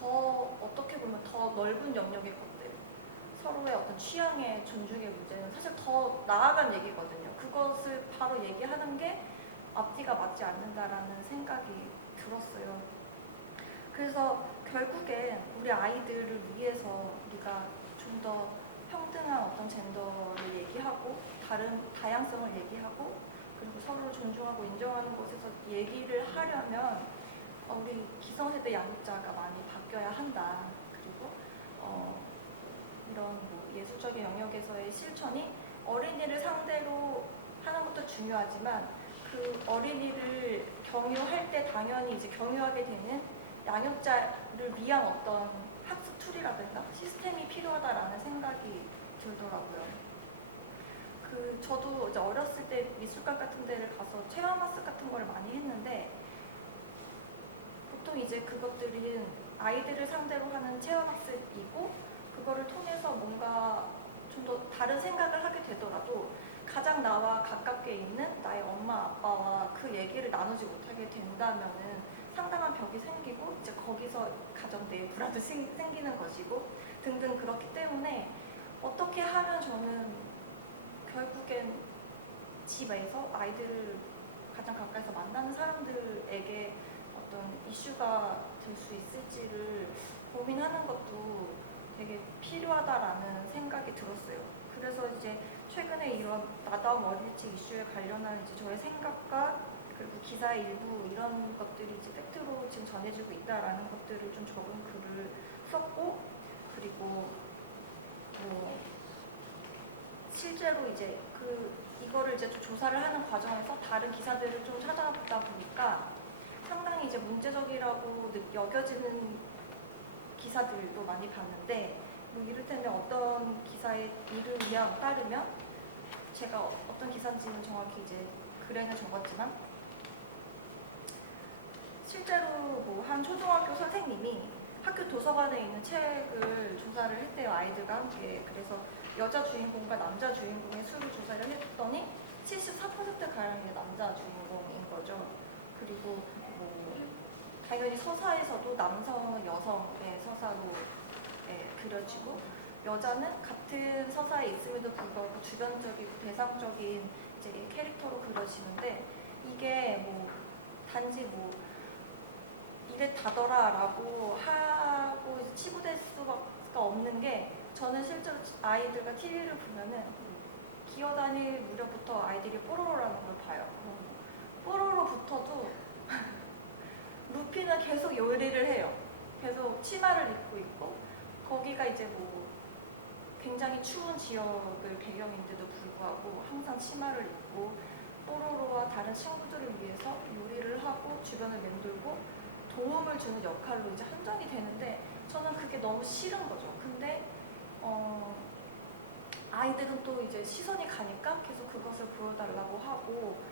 어떻게 보면 더 넓은 영역의 것들, 서로의 어떤 취향의 존중의 문제는 사실 더 나아간 얘기거든요. 그것을 바로 얘기하는 게 앞뒤가 맞지 않는다라는 생각이 들었어요. 그래서 결국엔 우리 아이들을 위해서 우리가 좀 더 평등한 어떤 젠더를 얘기하고 다양성을 얘기하고 그리고 서로를 존중하고 인정하는 곳에서 얘기를 하려면 우리 기성세대 양육자가 많이 바뀌어야 한다. 그리고 이런 뭐 예술적인 영역에서의 실천이 어린이를 상대로 하는 것도 중요하지만 그 어린이를 경유할 때 당연히 이제 경유하게 되는 양육자를 위한 어떤 학습 툴이라든가 시스템이 필요하다라는 생각이 들더라고요. 저도 이제 어렸을 때 미술관 같은 데를 가서 체험학습 같은 걸 많이 했는데, 보통 이제 그것들은 아이들을 상대로 하는 체험학습이고, 그거를 통해서 뭔가 좀 더 다른 생각을 하게 되더라도 가장 나와 가깝게 있는 나의 엄마, 아빠와 그 얘기를 나누지 못하게 된다면은 상당한 벽이 생기고, 이제 거기서 가정 내에 불화도 생기는 것이고 등등. 그렇기 때문에 어떻게 하면 저는 결국엔 집에서 아이들을 가장 가까이서 만나는 사람들에게 어떤 이슈가 될 수 있을지를 고민하는 것도 되게 필요하다라는 생각이 들었어요. 그래서 이제 최근에 이런 나다움 어린이집 이슈에 관련한 이제 저의 생각과 그리고 기사의 일부 이런 것들이 이제 팩트로 지금 전해지고 있다라는 것들을 좀 적은 글을 썼고, 그리고 뭐 실제로 이제 이거를 이제 좀 조사를 하는 과정에서 다른 기사들을 좀 찾아보다 보니까 상당히 이제 문제적이라고 여겨지는 기사들도 많이 봤는데, 뭐 이를테면 어떤 기사의 이름에 따르면 제가 어떤 기사인지는 정확히 이제 글에는 적었지만 실제로 뭐 한 초등학교 선생님이 학교 도서관에 있는 책을 조사를 했대요. 아이들과 함께. 그래서 여자 주인공과 남자 주인공의 수를 조사를 했더니 74%가량이 남자 주인공인 거죠. 그리고 뭐 당연히 서사에서도 남성은 여성의 서사로 그려지고, 여자는 같은 서사에 있음에도 불구하고 주변적이고 대상적인 이제 캐릭터로 그려지는데, 이게 뭐 단지 뭐 이랬다더라라고 하고 치부될 수가 없는 게, 저는 실제로 아이들과 TV를 보면은 기어다닐 무렵부터 아이들이 뽀로로라는 걸 봐요. 뽀로로부터도 루피는 계속 요리를 해요. 계속 치마를 입고 있고, 거기가 이제 뭐 굉장히 추운 지역을 배경인데도 불구하고 항상 치마를 입고 뽀로로와 다른 친구들을 위해서 요리를 하고 주변을 맴돌고 도움을 주는 역할로 이제 한정이 되는데, 저는 그게 너무 싫은 거죠. 근데 아이들은 또 이제 시선이 가니까 계속 그것을 보여달라고 하고,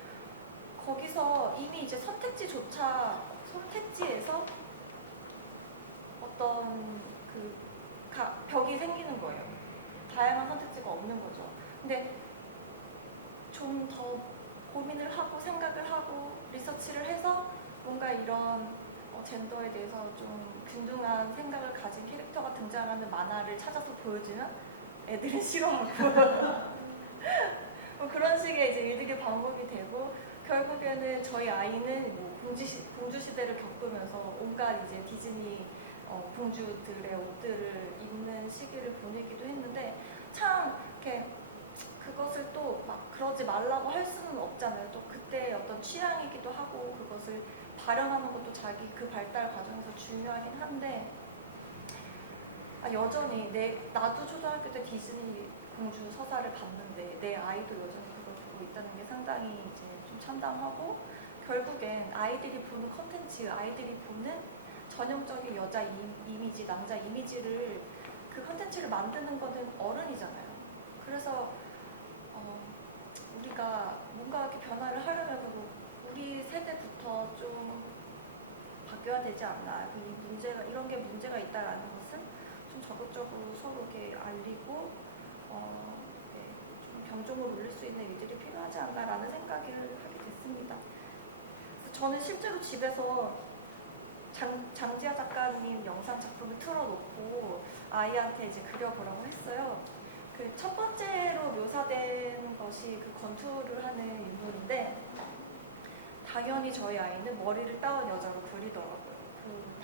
거기서 이미 이제 선택지에서 어떤 벽이 생기는 거예요. 다양한 선택지가 없는 거죠. 근데 좀 더 고민을 하고 생각을 하고 리서치를 해서 뭔가 이런 젠더에 대해서 좀 균등한 생각을 가진 캐릭터가 등장하는 만화를 찾아서 보여주면 애들은 싫어하고 뭐 그런 식의 이제 일들이 반복이 되고, 결국에는 저희 아이는 뭐 공주 시대를 겪으면서 온갖 이제 디즈니 공주들의 옷들을 입는 시기를 보내기도 했는데, 참 이렇게 그것을 또 막 그러지 말라고 할 수는 없잖아요. 또 그때 어떤 취향이기도 하고 그것을 발현하는 것도 자기 그 발달 과정에서 중요하긴 한데, 여전히 나도 초등학교 때 디즈니 공주 서사를 봤는데 내 아이도 여전히 그걸 보고 있다는 게 상당히 이제 좀 참담하고, 결국엔 아이들이 보는 컨텐츠, 아이들이 보는 전형적인 여자 이미지, 남자 이미지를 그 컨텐츠를 만드는 거는 어른이잖아요. 그래서 우리가 뭔가 이렇게 변화를 하려면 우리 세대부터 좀 바뀌어야 되지 않나. 이런 게 문제가 있다라는 것은 좀 적극적으로 서로 이렇게 알리고 좀 경종을 울릴 수 있는 일들이 필요하지 않나라는 생각을 하게 됐습니다. 저는 실제로 집에서 장지아 작가님 영상 작품을 틀어놓고 아이한테 이제 그려보라고 했어요. 그 첫 번째로 묘사된 것이 그 건투를 하는 인물인데, 당연히 저희 아이는 머리를 따은 여자로 그리더라고요.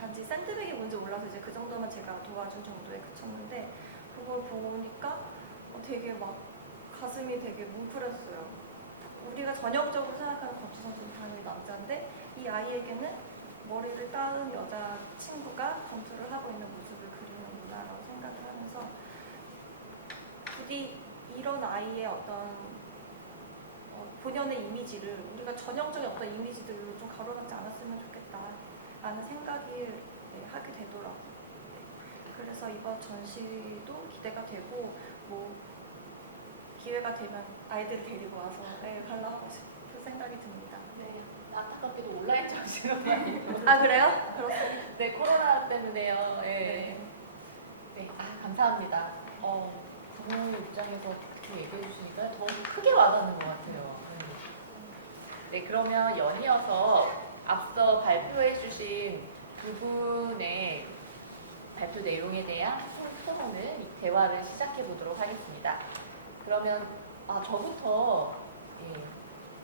단지 샌드백이 뭔지 몰라서 이제 그 정도만 제가 도와준 정도에 그쳤는데, 그걸 보니까 되게 막 가슴이 되게 뭉클했어요. 우리가 전형적으로 생각하는 건투 선수는 당연히 남자인데, 이 아이에게는 머리를 따은 여자 친구가 건투를 하고 있는 모습을 그리는구나라고 생각을 하면서, 부디 이런 아이의 어떤 본연의 이미지를 우리가 전형적인 어떤 이미지들로 좀 가로막지 않았으면 좋겠다라는 생각을 하게 되더라고요. 그래서 이번 전시도 기대가 되고, 뭐 기회가 되면 아이들을 데리고 와서 관람하고 싶은 생각이 듭니다. 네, 안타깝게도 온라인 전시로 많이. 아 그래요? 그렇습니다. 네, 코로나 때문에요. 네. 네, 감사합니다. 부모님 입장에서 그렇게 얘기해 주시니까 더 크게 와닿는 것 같아요. 네, 그러면 연이어서 앞서 발표해 주신 두 분의 발표 내용에 대한 토론을, 대화를 시작해 보도록 하겠습니다. 그러면 저부터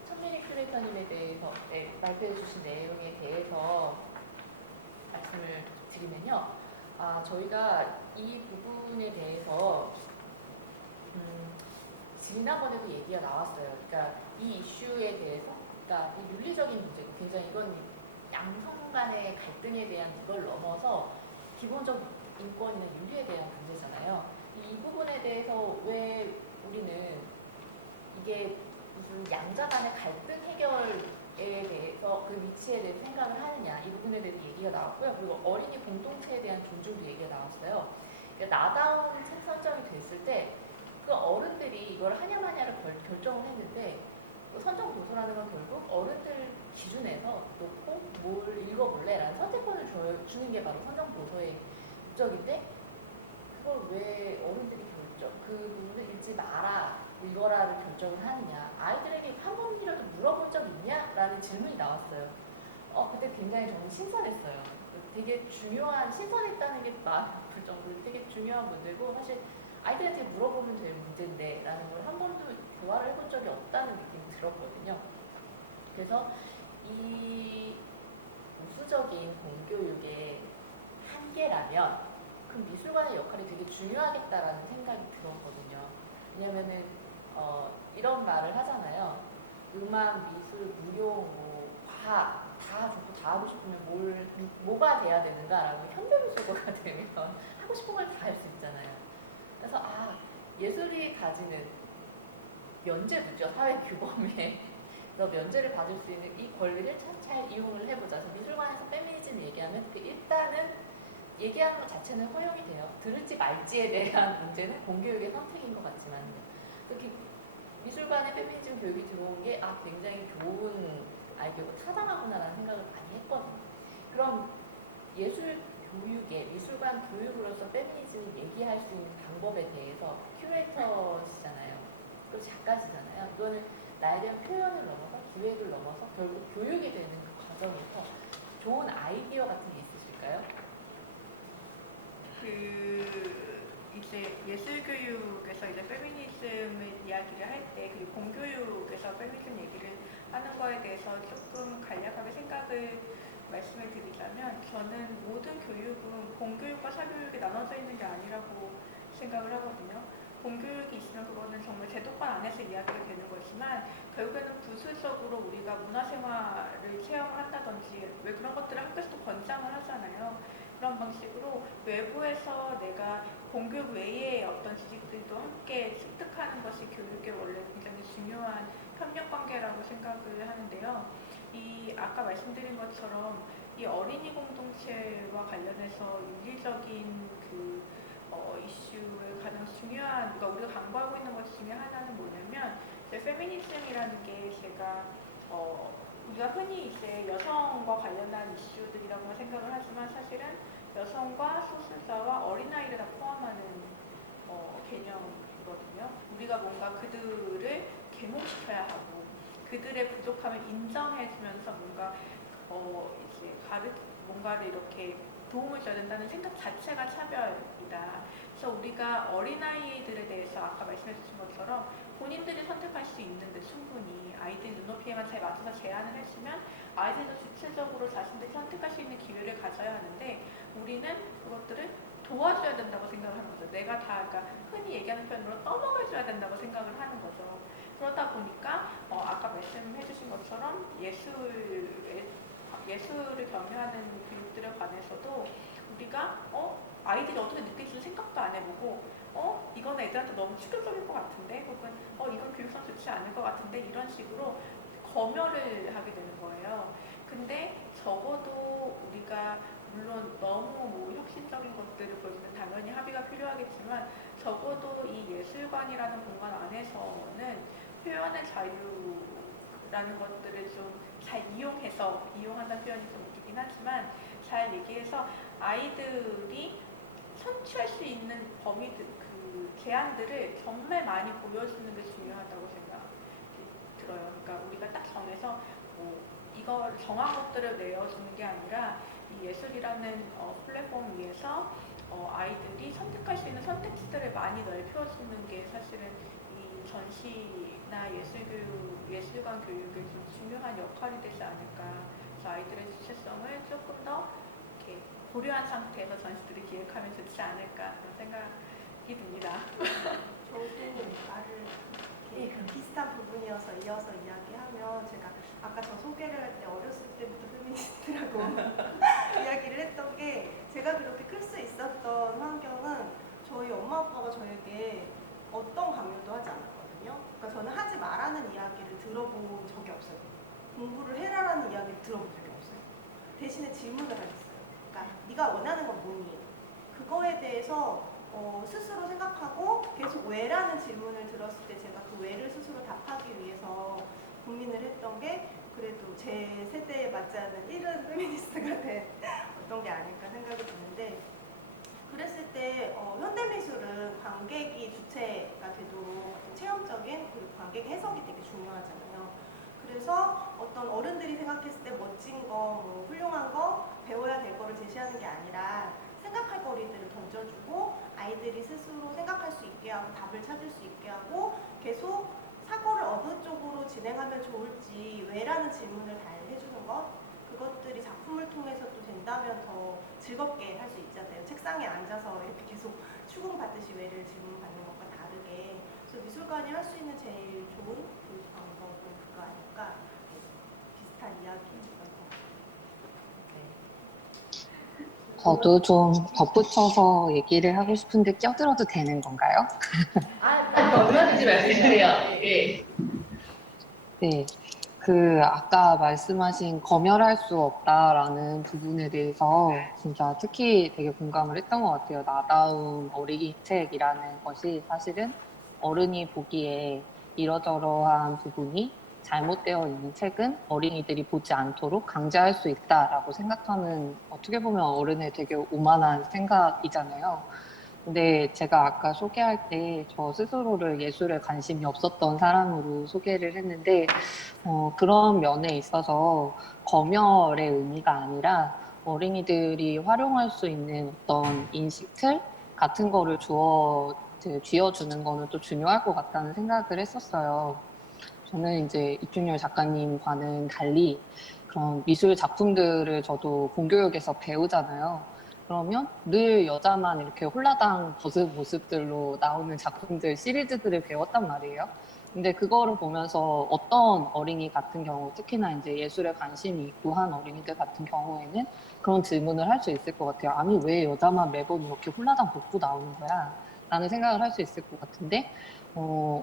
천민희 큐레이터님에 대해서 발표해 주신 내용에 대해서 말씀을 드리면요. 저희가 이 부분에 대해서 지난번에도 얘기가 나왔어요. 그러니까 이 이슈에 대해서, 그러니까 이 윤리적인 문제, 굉장히 이건 양성 간의 갈등에 대한 이걸 넘어서 기본적 인권이나 윤리에 대한 문제잖아요. 이 부분에 대해서 왜 우리는 이게 무슨 양자 간의 갈등 해결에 대해서 그 위치에 대해서 생각을 하느냐, 이 부분에 대해서 얘기가 나왔고요. 그리고 어린이 공동체에 대한 존중도 얘기가 나왔어요. 그러니까 나다운 책 선정이 됐을 때 그 어른들이 이걸 하냐 마냐를 결정을 했는데, 그 선정 도서라는 건 결국 어른들 기준에서 놓고 뭘 읽어볼래? 라는 선택권을 주는 게 바로 선정 도서의 목적인데, 그걸 왜 어른들이 그 부분을 읽지 마라, 읽어라를 결정을 하느냐. 아이들에게 한 번이라도 물어본 적 있냐? 라는 질문이 나왔어요. 그때 굉장히 저는 신선했어요. 되게 중요한, 신선했다는 게 마음이 아플 정도로 되게 중요한 문제고, 사실 아이들한테 물어보면 될 문제인데 라는 걸 한 번도 대화를 해본 적이 없다는 느낌이 들었거든요. 그래서 이 우수적인 공교육의 한계라면 그 미술관의 역할이 되게 중요하겠다라는 생각이 들었거든요. 왜냐면은 이런 말을 하잖아요. 음악, 미술, 무용, 과학 다 좋고 다 하고 싶으면 뭐가 돼야 되는가라고 현대미술가가 되면 하고 싶은 걸 다 할 수 있잖아요. 그래서 예술이 가지는 면죄부죠. 사회 규범에. 그래서 면죄를 받을 수 있는 이 권리를 잘 이용을 해보자. 그래서 미술관에서 페미니즘 얘기하면 일단은 얘기하는 것 자체는 허용이 돼요. 들을지 말지에 대한 문제는 공교육의 선택인 것 같지만, 특히 미술관에 페미니즘 교육이 들어온 게 굉장히 좋은 아이디어가 타당하구나라는 생각을 많이 했거든요. 그럼 예술 교육에, 미술관 교육으로서 페미니즘을 얘기할 수 있는 방법에 대해서 큐레이터시잖아요. 그리고 작가시잖아요. 이거는 나에 대한 표현을 넘어서, 기획을 넘어서 결국 교육이 되는 그 과정에서 좋은 아이디어 같은 게 있으실까요? 이제 예술교육에서 이제 페미니즘을 이야기를 할 때, 그리고 공교육에서 페미니즘 얘기를 하는 거에 대해서 조금 간략하게 생각을 말씀을 드리자면, 저는 모든 교육은 공교육과 사교육이 나눠져 있는 게 아니라고 생각을 하거든요. 공교육이 있으면 그거는 정말 제도권 안에서 이야기가 되는 거지만, 결국에는 부수적으로 우리가 문화생활을 체험을 한다든지, 왜 그런 것들을 학교에서도 권장을 하잖아요. 그런 방식으로 외부에서 내가 공교육 외의 어떤 지식들도 함께 습득하는 것이 교육의 원래 굉장히 중요한 협력관계라고 생각을 하는데요. 아까 말씀드린 것처럼 이 어린이 공동체와 관련해서 윤리적인 이슈의 가장 중요한, 그러니까 우리가 강구하고 있는 것 중에 하나는 뭐냐면, 페미니즘이라는 게 제가 우리가 흔히 이제 여성과 관련한 이슈들이라고 생각을 하지만, 사실은 여성과 소수자와 어린아이를 다 포함하는 개념이거든요. 우리가 뭔가 그들을 계몽시켜야 하고, 그들의 부족함을 인정해주면서 이제 뭔가를 이렇게 도움을 줘야 된다는 생각 자체가 차별이다. 그래서 우리가 어린아이들에 대해서 아까 말씀해 주신 것처럼 본인들이 선택할 수 있는데, 충분히 아이들 눈높이에만 잘 맞춰서 제안을 해주면 아이들도 주체적으로 자신들이 선택할 수 있는 기회를 가져야 하는데, 우리는 그것들을 도와줘야 된다고 생각을 하는 거죠. 내가 다, 그러니까 흔히 얘기하는 표현으로 떠먹여줘야 된다고 생각을 하는 거죠. 그러다 보니까 아까 말씀해 주신 것처럼 예술을 경유하는 교육들에 관해서도 우리가 아이들이 어떻게 느낄지 생각도 안 해보고, 이건 애들한테 너무 충격적일 것 같은데, 혹은 이건 교육상 좋지 않을 것 같은데, 이런 식으로 검열을 하게 되는 거예요. 근데 적어도 우리가 물론 너무 혁신적인 것들을 보여주는 당연히 합의가 필요하겠지만, 적어도 이 예술관이라는 공간 안에서는 표현의 자유라는 것들을 좀 잘 이용한다는 표현이 좀 웃기긴 하지만, 잘 얘기해서 아이들이 선취할 수 있는 범위들, 제한들을 정말 많이 보여주는 게 중요하다고 생각이 들어요. 그러니까 우리가 딱 정해서 이걸 정한 것들을 내어주는 게 아니라, 이 예술이라는 플랫폼 위에서 아이들이 선택할 수 있는 선택지들을 많이 넓혀주는 게 사실은 이 전시나 예술관 교육의 좀 중요한 역할이 되지 않을까. 그래서 아이들의 주체성을 조금 더 이렇게 보류한 상태에서 전시들을 기획하면 좋지 않을까 그런 생각이 듭니다. 저도 말을 이렇게 비슷한 부분이어서 이어서 이야기하면 제가 아까 저 소개를 할 때 어렸을 때부터 페미니스트라고 이야기를 했던 게 제가 그렇게 클 수 있었던 환경은 저희 엄마 아빠가 저에게 어떤 강요도 하지 않았거든요. 그러니까 저는 하지 말라는 이야기를 들어본 적이 없어요. 공부를 해라라는 이야기를 들어본 적이 없어요. 대신에 질문을 하겠어요. 그러니까 네가 원하는 건 뭐니? 그거에 대해서 스스로 생각하고 계속 왜라는 질문을 들었을 때 제가 그 왜를 스스로 답하기 위해서 고민을 했던 게 그래도 제 세대에 맞지 않는 이른 페미니스트가 된 어떤 게 아닐까 생각이 드는데 그랬을 때 현대미술은 관객이 주체가 되도록 체험적인 그리고 관객 해석이 되게 중요하잖아요. 그래서 어떤 어른들이 생각했을 때 멋진 거, 뭐 훌륭한 거, 배워야 될 거를 제시하는 게 아니라 생각할 거리들을 던져주고 아이들이 스스로 생각할 수 있게 하고 답을 찾을 수 있게 하고 계속 사고를 어느 쪽으로 진행하면 좋을지 왜라는 질문을 잘 해주는 것 그것들이 작품을 통해서 또 된다면 더 즐겁게 할 수 있잖아요. 책상에 앉아서 이렇게 계속 추궁받듯이 왜를 질문받는 것과 다르게 그래서 미술관이 할 수 있는 제일 좋은 교육 방법은 그거 아닐까 비슷한 이야기였던 것 같아요. 저도 좀 덧붙여서 얘기를 하고 싶은데 껴들어도 되는 건가요? 얼마든지 말씀해주세요. 예. 네. 아까 말씀하신 검열할 수 없다라는 부분에 대해서 진짜 특히 되게 공감을 했던 것 같아요. 나다움 어린이 책이라는 것이 사실은 어른이 보기에 이러저러한 부분이 잘못되어 있는 책은 어린이들이 보지 않도록 강제할 수 있다라고 생각하는 어떻게 보면 어른의 되게 오만한 생각이잖아요. 근데 제가 아까 소개할 때 저 스스로를 예술에 관심이 없었던 사람으로 소개를 했는데 그런 면에 있어서 검열의 의미가 아니라 어린이들이 활용할 수 있는 어떤 인식 틀 같은 거를 쥐어주는 거는 또 중요할 것 같다는 생각을 했었어요. 저는 이제 이준열 작가님과는 달리 그런 미술 작품들을 저도 공교육에서 배우잖아요. 그러면 늘 여자만 이렇게 홀라당 벗은 모습들로 나오는 작품들, 시리즈들을 배웠단 말이에요. 근데 그거를 보면서 어떤 어린이 같은 경우, 특히나 이제 예술에 관심이 있고 한 어린이들 같은 경우에는 그런 질문을 할 수 있을 것 같아요. 아니, 왜 여자만 매번 이렇게 홀라당 벗고 나오는 거야? 라는 생각을 할 수 있을 것 같은데,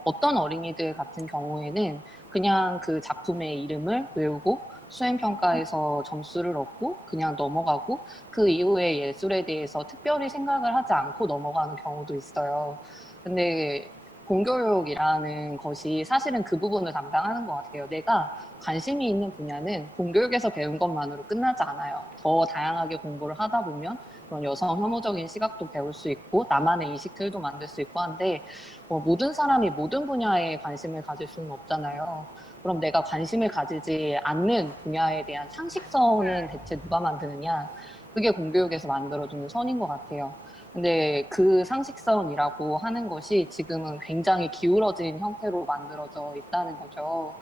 어떤 어린이들 같은 경우에는 그냥 그 작품의 이름을 외우고 수행평가에서 점수를 얻고 그냥 넘어가고 그 이후에 예술에 대해서 특별히 생각을 하지 않고 넘어가는 경우도 있어요. 근데 공교육이라는 것이 사실은 그 부분을 담당하는 것 같아요. 내가 관심이 있는 분야는 공교육에서 배운 것만으로 끝나지 않아요. 더 다양하게 공부를 하다 보면 그런 여성 혐오적인 시각도 배울 수 있고 나만의 인식틀도 만들 수 있고 한데 모든 사람이 모든 분야에 관심을 가질 수는 없잖아요. 그럼 내가 관심을 가지지 않는 분야에 대한 상식선은 대체 누가 만드느냐? 그게 공교육에서 만들어주는 선인 것 같아요. 근데 그 상식선이라고 하는 것이 지금은 굉장히 기울어진 형태로 만들어져 있다는 거죠.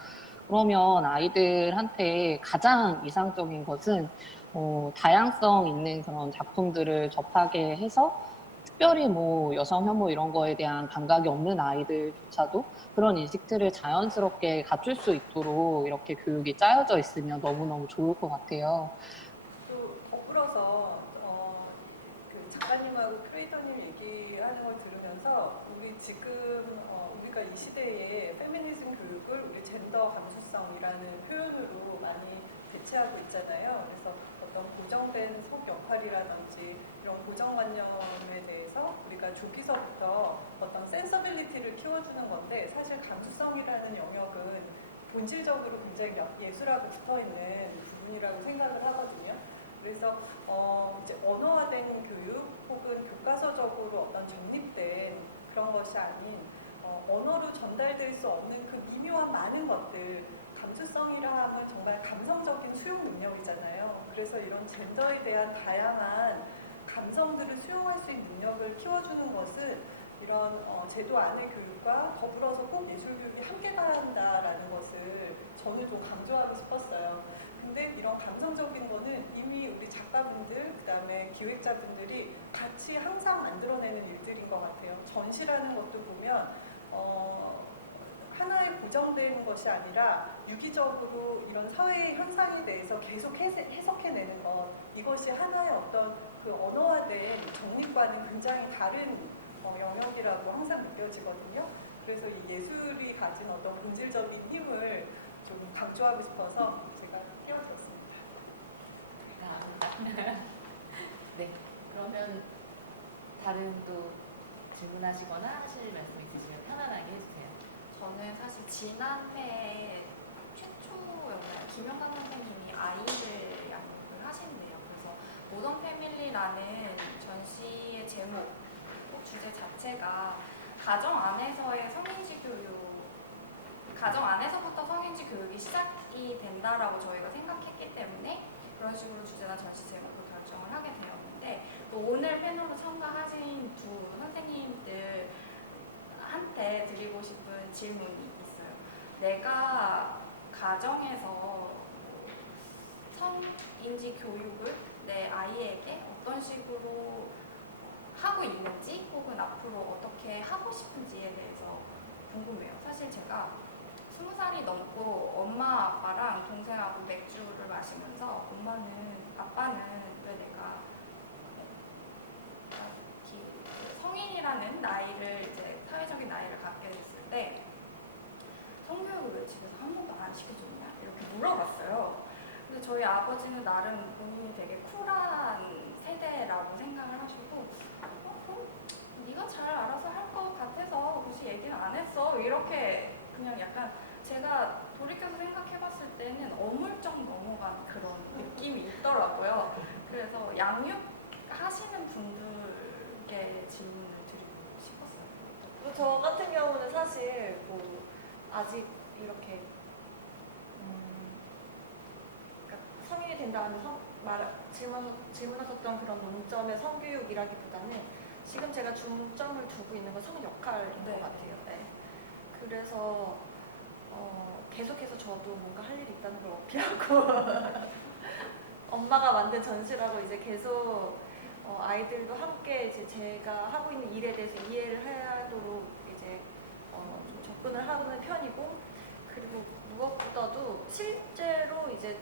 그러면 아이들한테 가장 이상적인 것은 다양성 있는 그런 작품들을 접하게 해서 특별히 뭐 여성 혐오 이런 거에 대한 감각이 없는 아이들조차도 그런 인식들을 자연스럽게 갖출 수 있도록 이렇게 교육이 짜여져 있으면 너무너무 좋을 것 같아요. 또 더불어서 그 작가님하고 크리에이터님 얘기하는 걸 들으면서 우리 지금 우리가 이 시대에 페미니즘 교육을 우리 젠더 감수성이라는 표현으로 많이 대체하고 있잖아요. 그래서 어떤 고정된 속 역할이라든지 이런 고정관념에 대해서 우리가 조기서부터 어떤 센서빌리티를 키워주는 건데 사실 감수성이라는 영역은 본질적으로 굉장히 예술하고 붙어있는 부분이라고 생각을 하거든요. 그래서 이제 언어화된 교육 혹은 교과서적으로 어떤 정립된 그런 것이 아닌 언어로 전달될 수 없는 그 미묘한 많은 것들 감수성이라 하면 정말 감성적인 수용 능력이잖아요. 그래서 이런 젠더에 대한 다양한 감성들을 수용할 수 있는 능력을 키워주는 것은 이런 제도 안의 교육과 더불어서 꼭 예술 교육이 함께 가야 한다라는 것을 저는 좀 강조하고 싶었어요. 근데 이런 감성적인 거는 이미 우리 작가분들, 그다음에 기획자분들이 같이 항상 만들어내는 일들인 것 같아요. 전시라는 것도 보면 하나의 고정된 것이 아니라 유기적으로 이런 사회의 현상에 대해서 계속 해석해내는 것, 이것이 하나의 어떤 그 언어화된 정립과는 굉장히 다른 영역이라고 항상 느껴지거든요. 그래서 이 예술이 가진 어떤 본질적인 힘을 좀 강조하고 싶어서 제가 띄워줬습니다. 감사합니다. 네, 그러면 다른 또 질문하시거나 하실 말씀 있으시면 편안하게 해주세요. 저는 사실 지난해에 최초였나요? 김영강 선생님이 아이들 양육을 하신대요. 그래서 모던 패밀리라는 전시의 제목, 또 주제 자체가 가정 안에서의 성인지 교육, 가정 안에서부터 성인지 교육이 시작이 된다라고 저희가 생각했기 때문에 그런 식으로 주제나 전시 제목을 결정을 하게 되었는데, 또 오늘 패널로 참가하신 두 선생님들 한테 드리고 싶은 질문이 있어요. 내가 가정에서 성인지 교육을 내 아이에게 어떤 식으로 하고 있는지, 혹은 앞으로 어떻게 하고 싶은지에 대해서 궁금해요. 사실 제가 20살이 넘고 엄마 아빠랑 동생하고 맥주를 마시면서 아빠는 왜 내가 성인이라는 나이를, 이제 사회적인 나이를 갖게 됐을 때 성교육을 왜 집에서 한 번도 안 시켜줬냐 이렇게 물어봤어요. 근데 저희 아버지는 나름 본인이 되게 쿨한 세대라고 생각을 하시고, 그럼 네가 잘 알아서 할 것 같아서 굳이 얘기는 안 했어, 이렇게 그냥 약간 제가 돌이켜서 생각해봤을 때는 어물쩍 넘어간 그런 느낌이 있더라고요. 그래서 양육하시는 분들께 질문을 드리고 싶었어요. 저 같은 경우는 사실 뭐 아직 이렇게 그러니까 성인이 된다는 질문하셨던 그런 논점의 성교육이라기보다는 지금 제가 중점을 두고 있는 건 성역할인 것 같아요. 네. 그래서 계속해서 저도 뭔가 할 일이 있다는 걸 어필하고 엄마가 만든 전시라고 이제 계속 아이들도 함께 이제 제가 하고 있는 일에 대해서 이해를 하도록 이제 좀 접근을 하는 편이고, 그리고 무엇보다도 실제로 이제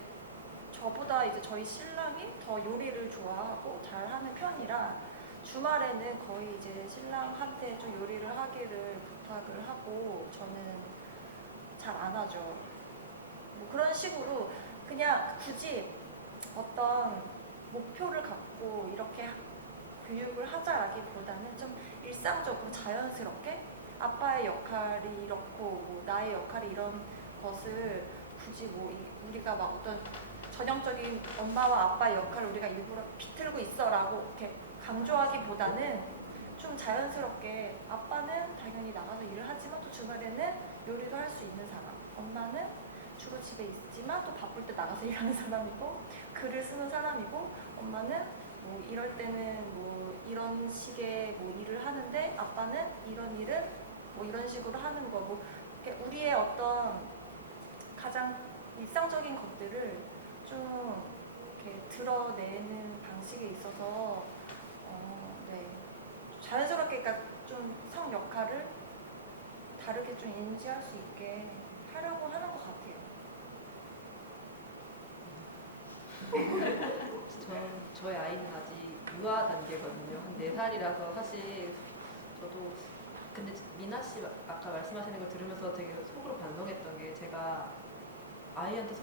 저보다 이제 저희 신랑이 더 요리를 좋아하고 잘하는 편이라 주말에는 거의 이제 신랑한테 좀 요리를 하기를 부탁을 하고, 저는 잘 안 하죠. 뭐 그런 식으로 그냥 굳이 어떤 목표를 갖고 이렇게 교육을 하자라기보다는 좀 일상적으로 자연스럽게 아빠의 역할이 이렇고 뭐 나의 역할이 이런 것을 굳이 뭐 우리가 막 어떤 전형적인 엄마와 아빠의 역할을 우리가 일부러 비틀고 있어라고 이렇게 강조하기보다는 좀 자연스럽게 아빠는 당연히 나가서 일을 하지만 또 주말에는 요리도 할 수 있는 사람, 엄마는 주로 집에 있지만 또 바쁠 때 나가서 일하는 사람이고 글을 쓰는 사람이고, 엄마는 뭐 이럴 때는 뭐 이런 식의 뭐 일을 하는데 아빠는 이런 일은 뭐 이런 식으로 하는 거, 뭐 우리의 어떤 가장 일상적인 것들을 좀 이렇게 드러내는 방식에 있어서 네, 자연스럽게 그러니까 좀 성 역할을 다르게 좀 인지할 수 있게 하려고 하는 것 같아요. 저희 아이는 아직 유아 단계거든요. 한 4살이라서 사실 저도, 근데 미나 씨 아까 말씀하시는 걸 들으면서 되게 속으로 반성했던 게, 제가 아이한테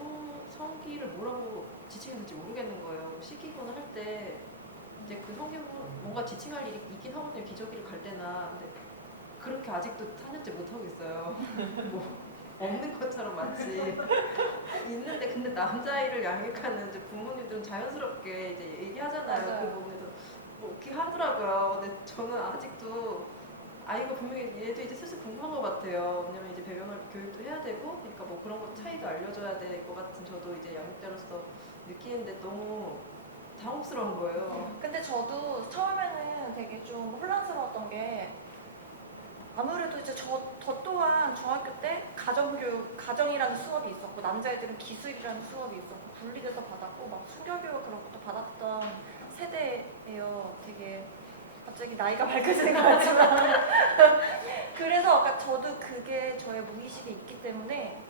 성기를 뭐라고 지칭했는지 모르겠는 거예요. 시키거나 할 때 이제 그 성기로 뭔가 지칭할 일이 있긴 하거든요. 기저귀를 갈 때나. 근데 그렇게 아직도 4년째 못하고 있어요. 뭐 없는 것처럼 마치 있는데, 근데 남자아이를 양육하는 이제 부모님들은 자연스럽게 이제 얘기하잖아요. 맞아요. 그 부분에서 뭐 이렇게 하더라고요. 근데 저는 아직도 아이가 분명히 얘도 이제 슬슬 궁금한 것 같아요. 왜냐면 이제 배변 교육도 해야 되고, 그러니까 뭐 그런 것 차이도 알려줘야 될 것 같은 저도 이제 양육자로서 느끼는데 너무 당혹스러운 거예요. 근데 저도 처음에는 되게 좀 혼란스러웠던 게 아무래도 이제 저 또한 중학교 때 가정이라는 수업이 있었고 남자애들은 기술이라는 수업이 있었고 분리돼서 받았고 막 순결교육 그런 것도 받았던 세대예요. 되게 갑자기 나이가 밝아지는 것 같지만 그래서 아까 저도 그게 저의 무의식에 있기 때문에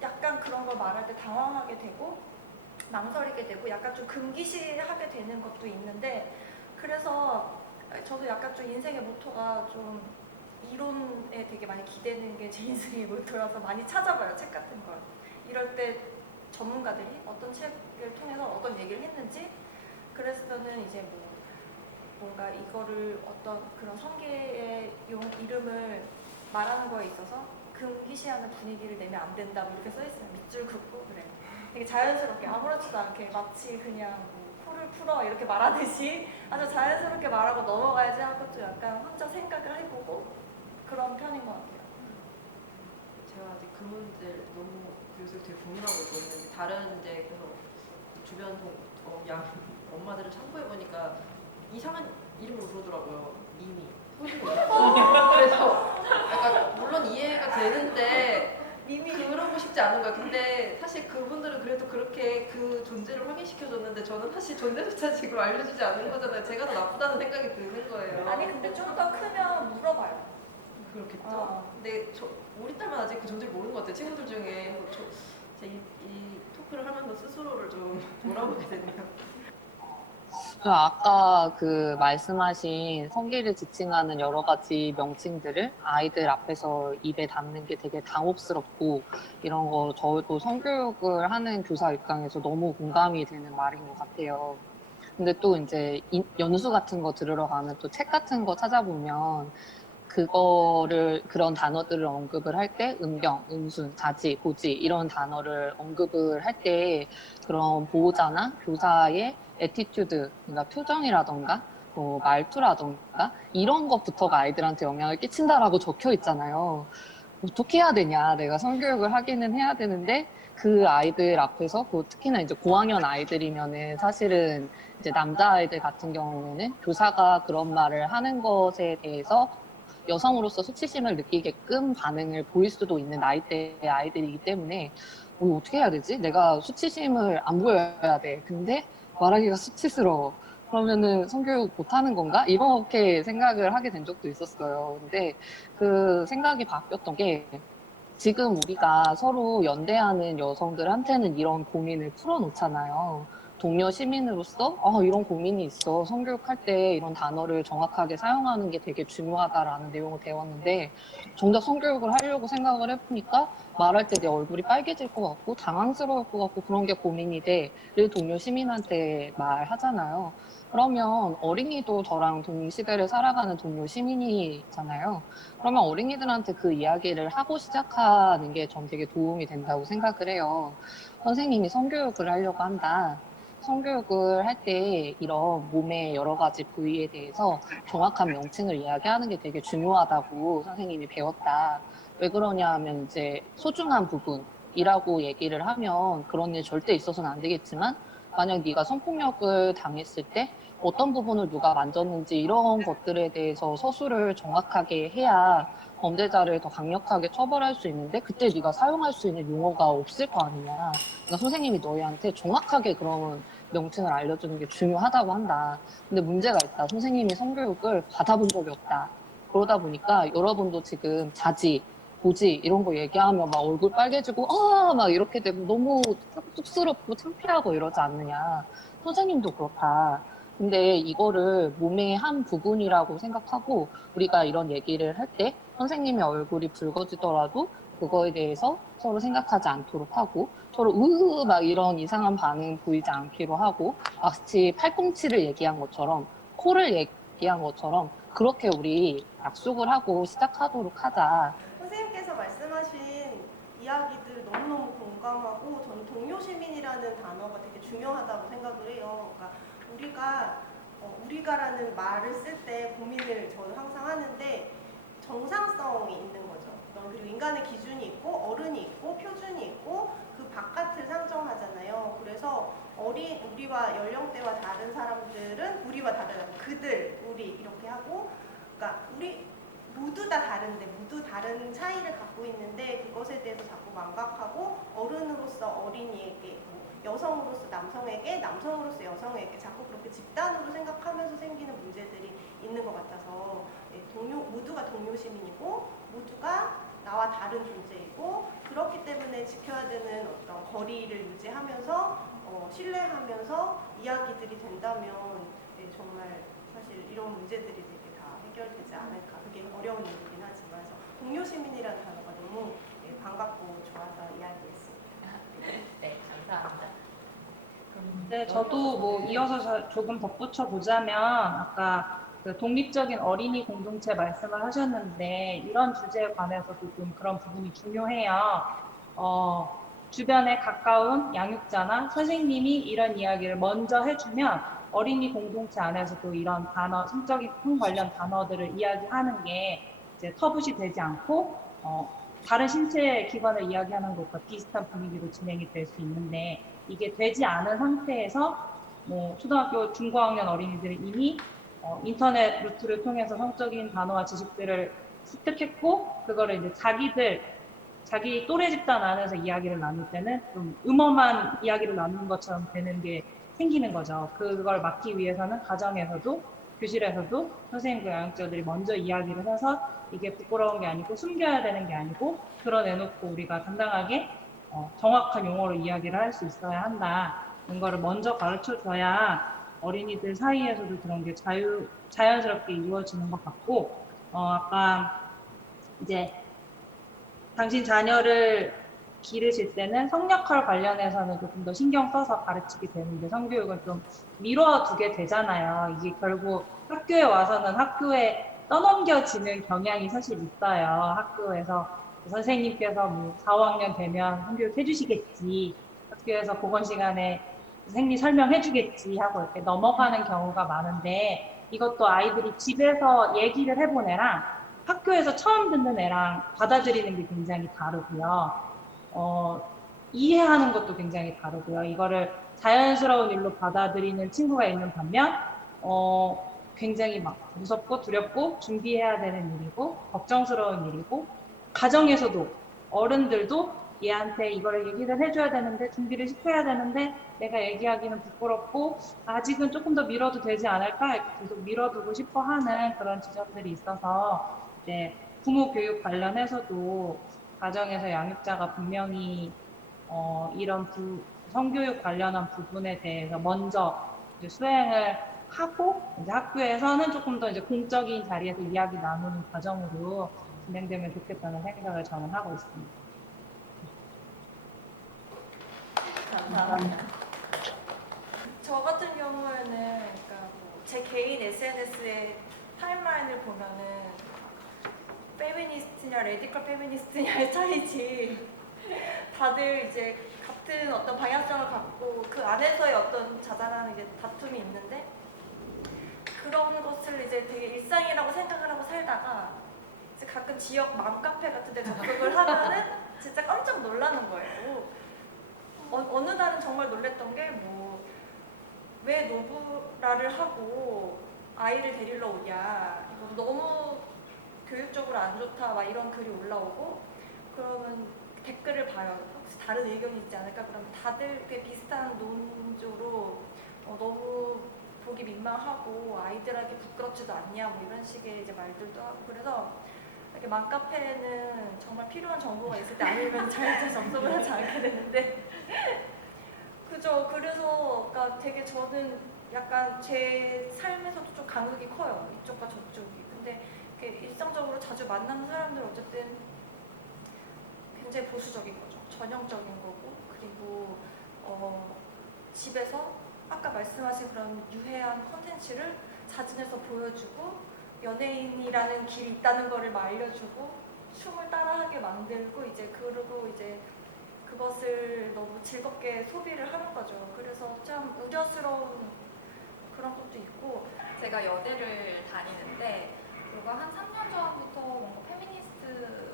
약간 그런 걸 말할 때 당황하게 되고 망설이게 되고 약간 좀 금기시하게 되는 것도 있는데 그래서 저도 약간 좀 인생의 모토가 좀 이론에 되게 많이 기대는 게 제 인생의 모토라서 많이 찾아봐요, 책 같은 걸. 이럴 때 전문가들이 어떤 책을 통해서 어떤 얘기를 했는지 그래서는 이제 뭔가 이거를 어떤 그런 성계의 이름을 말하는 거에 있어서 금기시하는 분위기를 내면 안 된다 뭐 이렇게 써있어요. 밑줄 긋고 그래. 되게 자연스럽게 아무렇지도 않게 마치 그냥 뭐 코를 풀어 이렇게 말하듯이 아주 자연스럽게 말하고 넘어가야지 하고 좀 약간 혼자 생각을 해보고 그런 편인 것 같아요. 제가 아직 그 문제를 너무 요새 되게 고민하고 있거든요. 다른 이제 그래서 주변 엄마들을 참고해 보니까 이상한 이름으로 부르더라고요. 미미, 소중이. 그래서 약간 물론 이해가 되는데 그러고 싶지 않은 거예요. 근데 사실 그분들은 그래도 그렇게 그 존재를 확인시켜줬는데 저는 사실 존재조차 지금 알려주지 않는 거잖아요. 제가 더 나쁘다는 생각이 드는 거예요. 아니 근데 좀 더 크면 물어봐요. 그렇겠죠. 근데 우리 딸만 아직 그 존재를 모르는 것 같아요. 친구들 중에. 이 토크를 하면서 스스로를 좀 돌아보게 되네요. 아까 그 말씀하신 성기를 지칭하는 여러 가지 명칭들을 아이들 앞에서 입에 담는 게 되게 당혹스럽고 이런 거 저도 성교육을 하는 교사 입장에서 너무 공감이 되는 말인 것 같아요. 근데 또 이제 연수 같은 거 들으러 가면 또 책 같은 거 찾아보면 그런 단어들을 언급을 할 때 음경, 음순, 자지, 고지 이런 단어를 언급을 할 때 그런 보호자나 교사의 애티튜드, 그러니까 표정이라던가 뭐 말투라던가 이런 것부터가 아이들한테 영향을 끼친다라고 적혀 있잖아요. 어떻게 해야 되냐. 내가 성교육을 하기는 해야 되는데 그 아이들 앞에서 특히나 이제 고학년 아이들이면은 사실은 이제 남자아이들 같은 경우에는 교사가 그런 말을 하는 것에 대해서 여성으로서 수치심을 느끼게끔 반응을 보일 수도 있는 나이대의 아이들이기 때문에 어떻게 해야 되지? 내가 수치심을 안 보여야 돼. 근데 말하기가 수치스러워. 그러면은 성교육 못하는 건가? 이렇게 생각을 하게 된 적도 있었어요. 근데 그 생각이 바뀌었던 게 지금 우리가 서로 연대하는 여성들한테는 이런 고민을 풀어놓잖아요. 동료 시민으로서 이런 고민이 있어. 성교육할 때 이런 단어를 정확하게 사용하는 게 되게 중요하다라는 내용을 배웠는데 정작 성교육을 하려고 생각을 해보니까 말할 때 내 얼굴이 빨개질 것 같고 당황스러울 것 같고 그런 게 고민이 돼를 동료 시민한테 말하잖아요. 그러면 어린이도 저랑 동시대를 살아가는 동료 시민이잖아요. 그러면 어린이들한테 그 이야기를 하고 시작하는 게 전 되게 도움이 된다고 생각을 해요. 선생님이 성교육을 하려고 한다. 성교육을 할 때 이런 몸의 여러 가지 부위에 대해서 정확한 명칭을 이야기하는 게 되게 중요하다고 선생님이 배웠다. 왜 그러냐 하면 이제 소중한 부분이라고 얘기를 하면 그런 일 절대 있어서는 안 되겠지만 만약 네가 성폭력을 당했을 때 어떤 부분을 누가 만졌는지 이런 것들에 대해서 서술을 정확하게 해야 범죄자를 더 강력하게 처벌할 수 있는데 그때 네가 사용할 수 있는 용어가 없을 거 아니냐. 그러니까 선생님이 너희한테 정확하게 그런 명칭을 알려주는 게 중요하다고 한다. 근데 문제가 있다. 선생님이 성교육을 받아본 적이 없다. 그러다 보니까 여러분도 지금 자지, 고지 이런 거 얘기하면 막 얼굴 빨개지고 막 이렇게 되고 너무 쑥스럽고 창피하고 이러지 않느냐. 선생님도 그렇다. 근데 이거를 몸의 한 부분이라고 생각하고 우리가 이런 얘기를 할 때 선생님의 얼굴이 붉어지더라도 그거에 대해서 서로 생각하지 않도록 하고 서로 으으 막 이런 이상한 반응 보이지 않기로 하고 마치 팔꿈치를 얘기한 것처럼 코를 얘기한 것처럼 그렇게 우리 약속을 하고 시작하도록 하자. 선생님께서 말씀하신 이야기들 너무너무 공감하고 저는 동료 시민이라는 단어가 되게 중요하다고 생각을 해요. 그러니까 우리가라는 말을 쓸 때 고민을 저는 항상 하는데 정상성이 있는 거죠. 그리고 인간의 기준이 있고 어른이 있고 표준이 있고 그 바깥을 상정하잖아요. 그래서 우리와 연령대와 다른 사람들은 우리와 다르다. 그들, 우리 이렇게 하고 그러니까 우리 모두 다 다른데 모두 다른 차이를 갖고 있는데 그것에 대해서 자꾸 망각하고 어른으로서 어린이에게 여성으로서 남성에게 남성으로서 여성에게 자꾸 그렇게 집단으로 생각하면서 생기는 문제들이 있는 것 같아서 모두가 동료 시민이고 모두가 나와 다른 존재이고 그렇기 때문에 지켜야 되는 어떤 거리를 유지하면서 신뢰하면서 이야기들이 된다면 정말 사실 이런 문제들이 되게 다 해결되지 않을까. 그게 어려운 일이긴 하지만 그래서 동료 시민이라는 단어가 너무 반갑고 좋아서 이야기했습니다. 네, 감사합니다. 네, 저도 뭐 이어서 조금 덧붙여 보자면 아까 그 독립적인 어린이 공동체 말씀을 하셨는데 이런 주제에 관해서도 좀 그런 부분이 중요해요. 주변에 가까운 양육자나 선생님이 이런 이야기를 먼저 해주면 어린이 공동체 안에서도 이런 단어, 성적인 관련 단어들을 이야기하는 게 이제 터부시 되지 않고 다른 신체 기관을 이야기하는 것과 비슷한 분위기로 진행이 될 수 있는데 이게 되지 않은 상태에서 뭐 초등학교 중고학년 어린이들이 이미 인터넷 루트를 통해서 성적인 단어와 지식들을 습득했고 그거를 이제 자기 또래 집단 안에서 이야기를 나눌 때는 좀 음험한 이야기를 나누는 것처럼 되는 게 생기는 거죠. 그걸 막기 위해서는 가정에서도 교실에서도 선생님과 양육자들이 먼저 이야기를 해서 이게 부끄러운 게 아니고 숨겨야 되는 게 아니고 드러내놓고 우리가 당당하게 정확한 용어로 이야기를 할 수 있어야 한다는 거를 먼저 가르쳐줘야 어린이들 사이에서도 그런 게 자연스럽게 이루어지는 것 같고 아까 이제 당신 자녀를 기르실 때는 성역할 관련해서는 조금 더 신경 써서 가르치게 되는데 성교육은 좀 미뤄두게 되잖아요. 이게 결국 학교에 와서는 학교에 떠넘겨지는 경향이 사실 있어요. 학교에서 선생님께서 뭐 4, 5학년 되면 성교육 해주시겠지. 학교에서 보건 시간에 선생님 설명해주겠지 하고 이렇게 넘어가는 경우가 많은데 이것도 아이들이 집에서 얘기를 해본 애랑 학교에서 처음 듣는 애랑 받아들이는 게 굉장히 다르고요. 이해하는 것도 굉장히 다르고요. 이거를 자연스러운 일로 받아들이는 친구가 있는 반면, 굉장히 막 무섭고 두렵고 준비해야 되는 일이고, 걱정스러운 일이고, 가정에서도 어른들도 얘한테 이걸 얘기를 해줘야 되는데, 준비를 시켜야 되는데, 내가 얘기하기는 부끄럽고, 아직은 조금 더 미뤄도 되지 않을까? 이렇게 계속 미뤄두고 싶어 하는 그런 지점들이 있어서, 이제 부모 교육 관련해서도 가정에서 양육자가 분명히 이런 성교육 관련한 부분에 대해서 먼저 이제 수행을 하고 이제 학교에서는 조금 더 이제 공적인 자리에서 이야기 나누는 과정으로 진행되면 좋겠다는 생각을 저는 하고 있습니다. 감사합니다. 저 같은 경우에는 그러니까 제 개인 SNS의 타임라인을 보면은 페미니스트냐 레디컬 페미니스트냐의 차이지 다들 이제 같은 어떤 방향성을 갖고 그 안에서의 어떤 자잘한 이제 다툼이 있는데 그런 것을 이제 되게 일상이라고 생각을 하고 살다가 이제 가끔 지역 맘카페 같은 데 접속을 하면은 진짜 깜짝 놀라는 거예요. 어느 날은 정말 놀랬던 게 왜 노브라를 하고 아이를 데리러 오냐 이거 너무 교육적으로 안 좋다 막 이런 글이 올라오고 그러면 댓글을 봐요. 혹시 다른 의견이 있지 않을까? 그러면 다들 꽤 비슷한 논조로 너무 보기 민망하고 아이들에게 부끄럽지도 않냐 뭐 이런 식의 이제 말들도 하고 그래서 이렇게 맘카페는 정말 필요한 정보가 있을 때 아니면 잘 접속을 하지 않게 되는데 그죠. 그래서 그러니까 되게 저는 약간 제 삶에서도 좀 간극이 커요. 이쪽과 저쪽이. 근데 일상적으로 자주 만나는 사람들 어쨌든 굉장히 보수적인 거죠. 전형적인 거고 그리고 집에서 아까 말씀하신 그런 유해한 콘텐츠를 사진에서 보여주고 연예인이라는 길이 있다는 거를 막 알려주고 춤을 따라하게 만들고 이제 그러고 이제 그것을 너무 즐겁게 소비를 하는 거죠. 그래서 참 우려스러운 그런 것도 있고 제가 여대를 다니는데 불과 한 3년 전부터 뭔가 페미니스트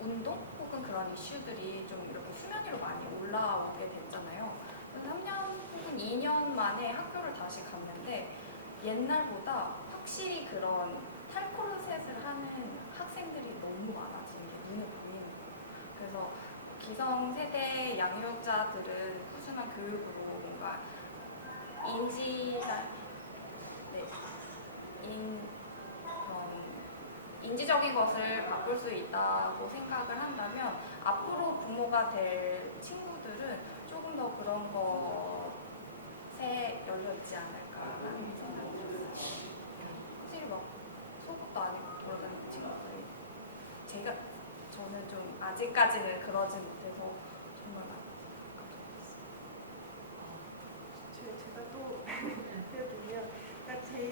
운동 혹은 그런 이슈들이 좀 이렇게 수면 위로 많이 올라오게 됐잖아요. 3년 혹은 2년 만에 학교를 다시 갔는데 옛날보다 확실히 그런 탈코르셋을 하는 학생들이 너무 많아진 게 눈에 보이는 거예요. 그래서 기성세대 양육자들은 꾸준한 교육으로 뭔가 인지적인 것을 바꿀 수 있다고 생각을 한다면 앞으로 부모가 될 친구들은 조금 더 그런 것에 열려 있지 않을까라는 생각이 들어요. 확실히 막 속옷도 안 입고 돌아다니는 친구들이 저는 좀 아직까지는 그러지 못해서 정말 제가 또 해드리면, 그러니까 제일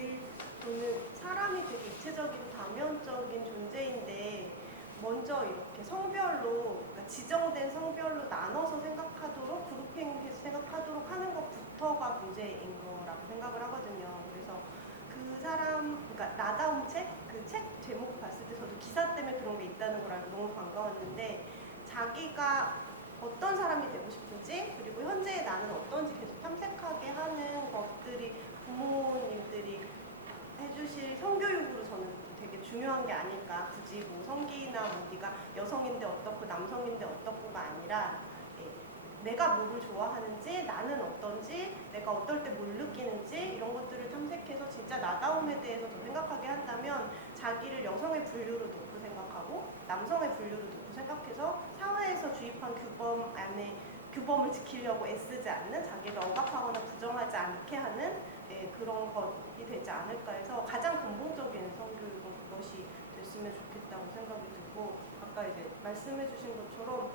저는 사람이 되게 입체적이고 다면적인 존재인데 먼저 이렇게 성별로, 그러니까 지정된 성별로 나눠서 생각하도록, 그룹핑해서 생각하도록 하는 것부터가 문제인 거라고 생각을 하거든요. 그래서 그 사람, 그러니까 나다움 책? 그 책 제목 봤을 때 저도 기사 때문에 그런 게 있다는 걸 알고 너무 반가웠는데, 자기가 어떤 사람이 되고 싶은지, 그리고 현재의 나는 어떤지 계속 탐색하게 하는 것들이 부모님들이 해주실 성교육으로 저는 되게 중요한 게 아닐까. 굳이 뭐 성기나 뭐 네가 여성인데 어떻고 남성인데 어떻고가 아니라, 내가 뭐를 좋아하는지, 나는 어떤지, 내가 어떨 때 뭘 느끼는지 이런 것들을 탐색해서 진짜 나다움에 대해서 더 생각하게 한다면 자기를 여성의 분류로 놓고 생각하고 남성의 분류로 놓고 생각해서 사회에서 주입한 규범 안에 규범을 지키려고 애쓰지 않는, 자기가 억압하거나 부정하지 않게 하는 그런 것이 되지 않을까 해서 가장 근본적인 성교육은 그것이 됐으면 좋겠다고 생각이 들고, 아까 이제 말씀해 주신 것처럼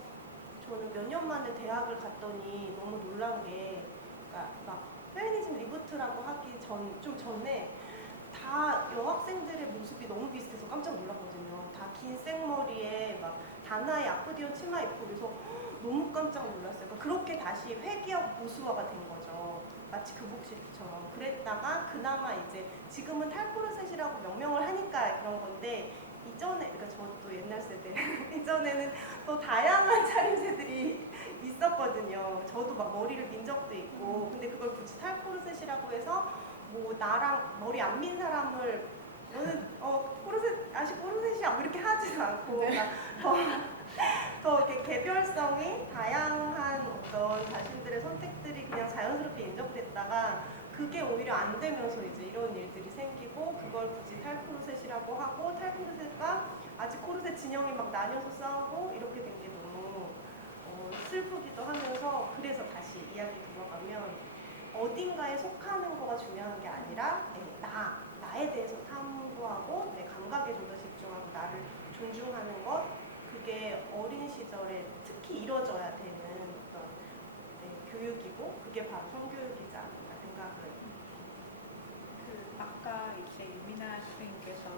저는 몇 년 만에 대학을 갔더니 너무 놀란 게, 그러니까 막 페미니즘 리부트라고 하기 좀 전에 다 여학생들의 모습이 너무 비슷해서 깜짝 놀랐거든요. 다 긴 생머리에 막 다나의 아코디언 치마 입고, 그래서 너무 깜짝 놀랐어요. 그러니까 그렇게 다시 회귀하고 보수화가 된 거죠. 마치 교복시대처럼. 그랬다가 그나마 이제 지금은 탈코르셋이라고 명명을 하니까 그런 건데, 이전에, 그러니까 저도 옛날 세대 이전에는 더 다양한 차림새들이 있었거든요. 저도 막 머리를 민 적도 있고, 근데 그걸 굳이 탈코르셋이라고 해서 뭐 나랑 머리 안 민 사람을 너는 코르셋 아직 코르셋이야 뭐 이렇게 하지도 않고, 그러니까 더 이렇게 개별성이 다양한 어떤 자신들의 선택들이 그냥 자연스럽게 인정됐다가 그게 오히려 안 되면서 이제 이런 일들이 생기고, 그걸 굳이 탈코르셋이라고 하고, 탈코르셋과 아직 코르셋 진영이 막 나뉘어서 싸우고 이렇게 된 게 너무 슬프기도 하면서, 그래서 다시 이야기 들어가면 어딘가에 속하는 거가 중요한 게 아니라 나에 대해서 탐구하고 내 감각에 좀 더 집중하고 나를 존중하는 것, 그게 어린 시절에 특히 이뤄져야 되는 어떤 교육이고, 그게 바로 성교육이지 않을까 생각을. 아까 이제 유미나 선생님께서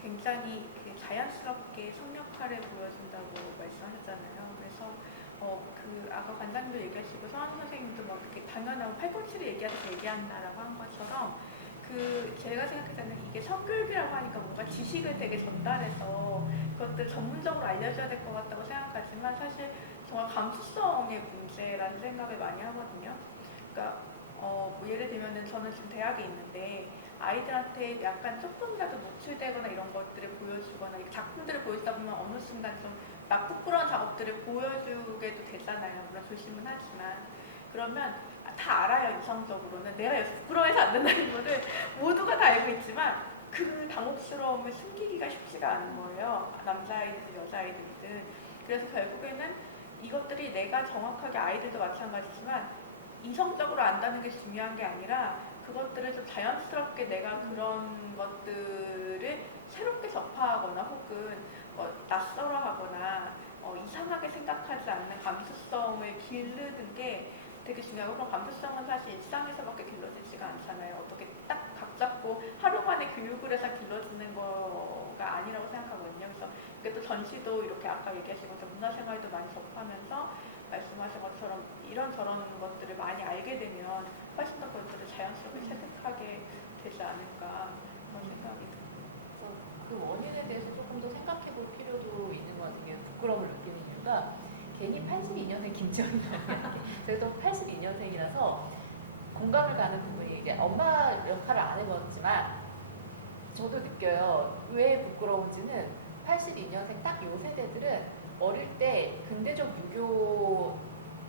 굉장히 자연스럽게 성역할을 보여준다고 말씀하셨잖아요. 그래서 아까 관장님도 얘기하시고 서한 선생님도 막 이렇게 당연하고 팔꿈치를 얘기하듯이 얘기한다라고 한 것처럼, 제가 생각할 때는 이게 성교육이라고 하니까 뭔가 지식을 되게 전달해서 그것들 전문적으로 알려줘야 될 것 같다고 생각하지만, 사실 정말 감수성의 문제라는 생각을 많이 하거든요. 그러니까 뭐 예를 들면은 저는 지금 대학에 있는데 아이들한테 약간 조금이라도 노출되거나 이런 것들을 보여주거나 작품들을 보여주다 보면 어느 순간 좀 막 부끄러운 작업들을 보여주게도 되잖아요. 물론 조심은 하지만. 그러면 다 알아요. 이성적으로는 내가 여기서 부끄러워해서 안 된다는 거를 모두가 다 알고 있지만 그 당혹스러움을 숨기기가 쉽지가 않은 거예요. 남자아이든 여자아이들이든. 그래서 결국에는 이것들이 내가 정확하게, 아이들도 마찬가지지만 이성적으로 안다는 게 중요한 게 아니라 그것들을 좀 자연스럽게 내가 그런 것들을 새롭게 접하거나 혹은 낯설어하거나 이상하게 생각하지 않는 감수성을 기르는 게 되게 중요하고, 그런 감수성은 사실 일상에서밖에 길러지지가 않잖아요. 어떻게 딱 각 잡고 하루 만에 교육을 해서 길러지는 거가 아니라고 생각하거든요. 그래서 그게 또 전시도 이렇게 아까 얘기하신 것처럼 문화생활도 많이 접하면서 말씀하신 것처럼 이런저런 것들을 많이 알게 되면 훨씬 더 그것들을 자연스럽게 체득하게 되지 않을까 그런 생각이 듭니다. 그래서 그 원인에 대해서 조금 더 생각해 볼 필요도 있는 것 같은 게, 부끄러움을 느끼는 이유가 괜히 82년생 김지연이라는 그래도 82년생이라서 공감을 가는 부분이, 이제 엄마 역할을 안 해봤지만 저도 느껴요. 왜 부끄러운지는 82년생 딱 요 세대들은 어릴 때 근대적 유교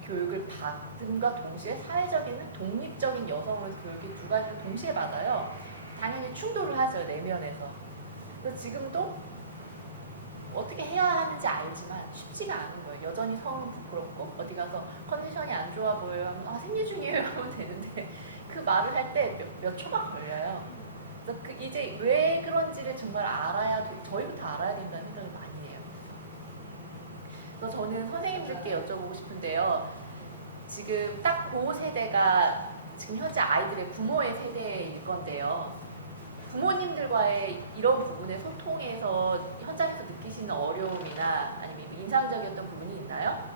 교육을 받은과 동시에 사회적인 독립적인 여성의 교육이 두 가지를 동시에 받아요. 당연히 충돌을 하죠, 내면에서. 그래서 지금도 어떻게 해야 하는지 알지만 쉽지가 않은 거예요. 여전히 성은 부끄럽고 어디 가서 컨디션이 안 좋아 보여요 하면 생리 중이에요 하면 되는데 그 말을 할 때 몇 초가 걸려요. 그래서 이제 왜 그런지를 정말 저희부터 알아야 된다는 생각이 많이 해요. 그래서 저는 선생님들께 여쭤보고 싶은데요. 지금 딱 그 세대가 지금 현재 아이들의 부모의 세대일 건데요. 부모님들과의 이런 부분의 소통에서 현장에서 느끼시는 어려움이나 아니면 인상적이었던 부분이 있나요?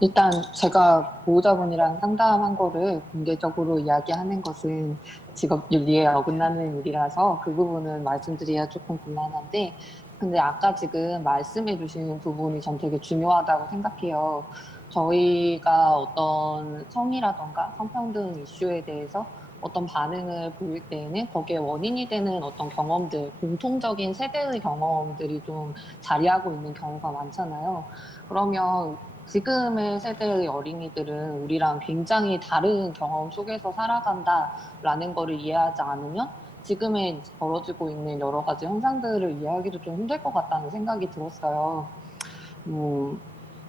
일단 제가 보호자분이랑 상담한 거를 공개적으로 이야기하는 것은 직업윤리에 어긋나는 일이라서 그 부분은 말씀드리기가 조금 곤란한데, 근데 아까 지금 말씀해 주신 부분이 전 되게 중요하다고 생각해요. 저희가 어떤 성이라던가 성평등 이슈에 대해서 어떤 반응을 보일 때에는 거기에 원인이 되는 어떤 경험들, 공통적인 세대의 경험들이 좀 자리하고 있는 경우가 많잖아요. 그러면 지금의 세대의 어린이들은 우리랑 굉장히 다른 경험 속에서 살아간다라는 거를 이해하지 않으면 지금에 벌어지고 있는 여러 가지 현상들을 이해하기도 좀 힘들 것 같다는 생각이 들었어요.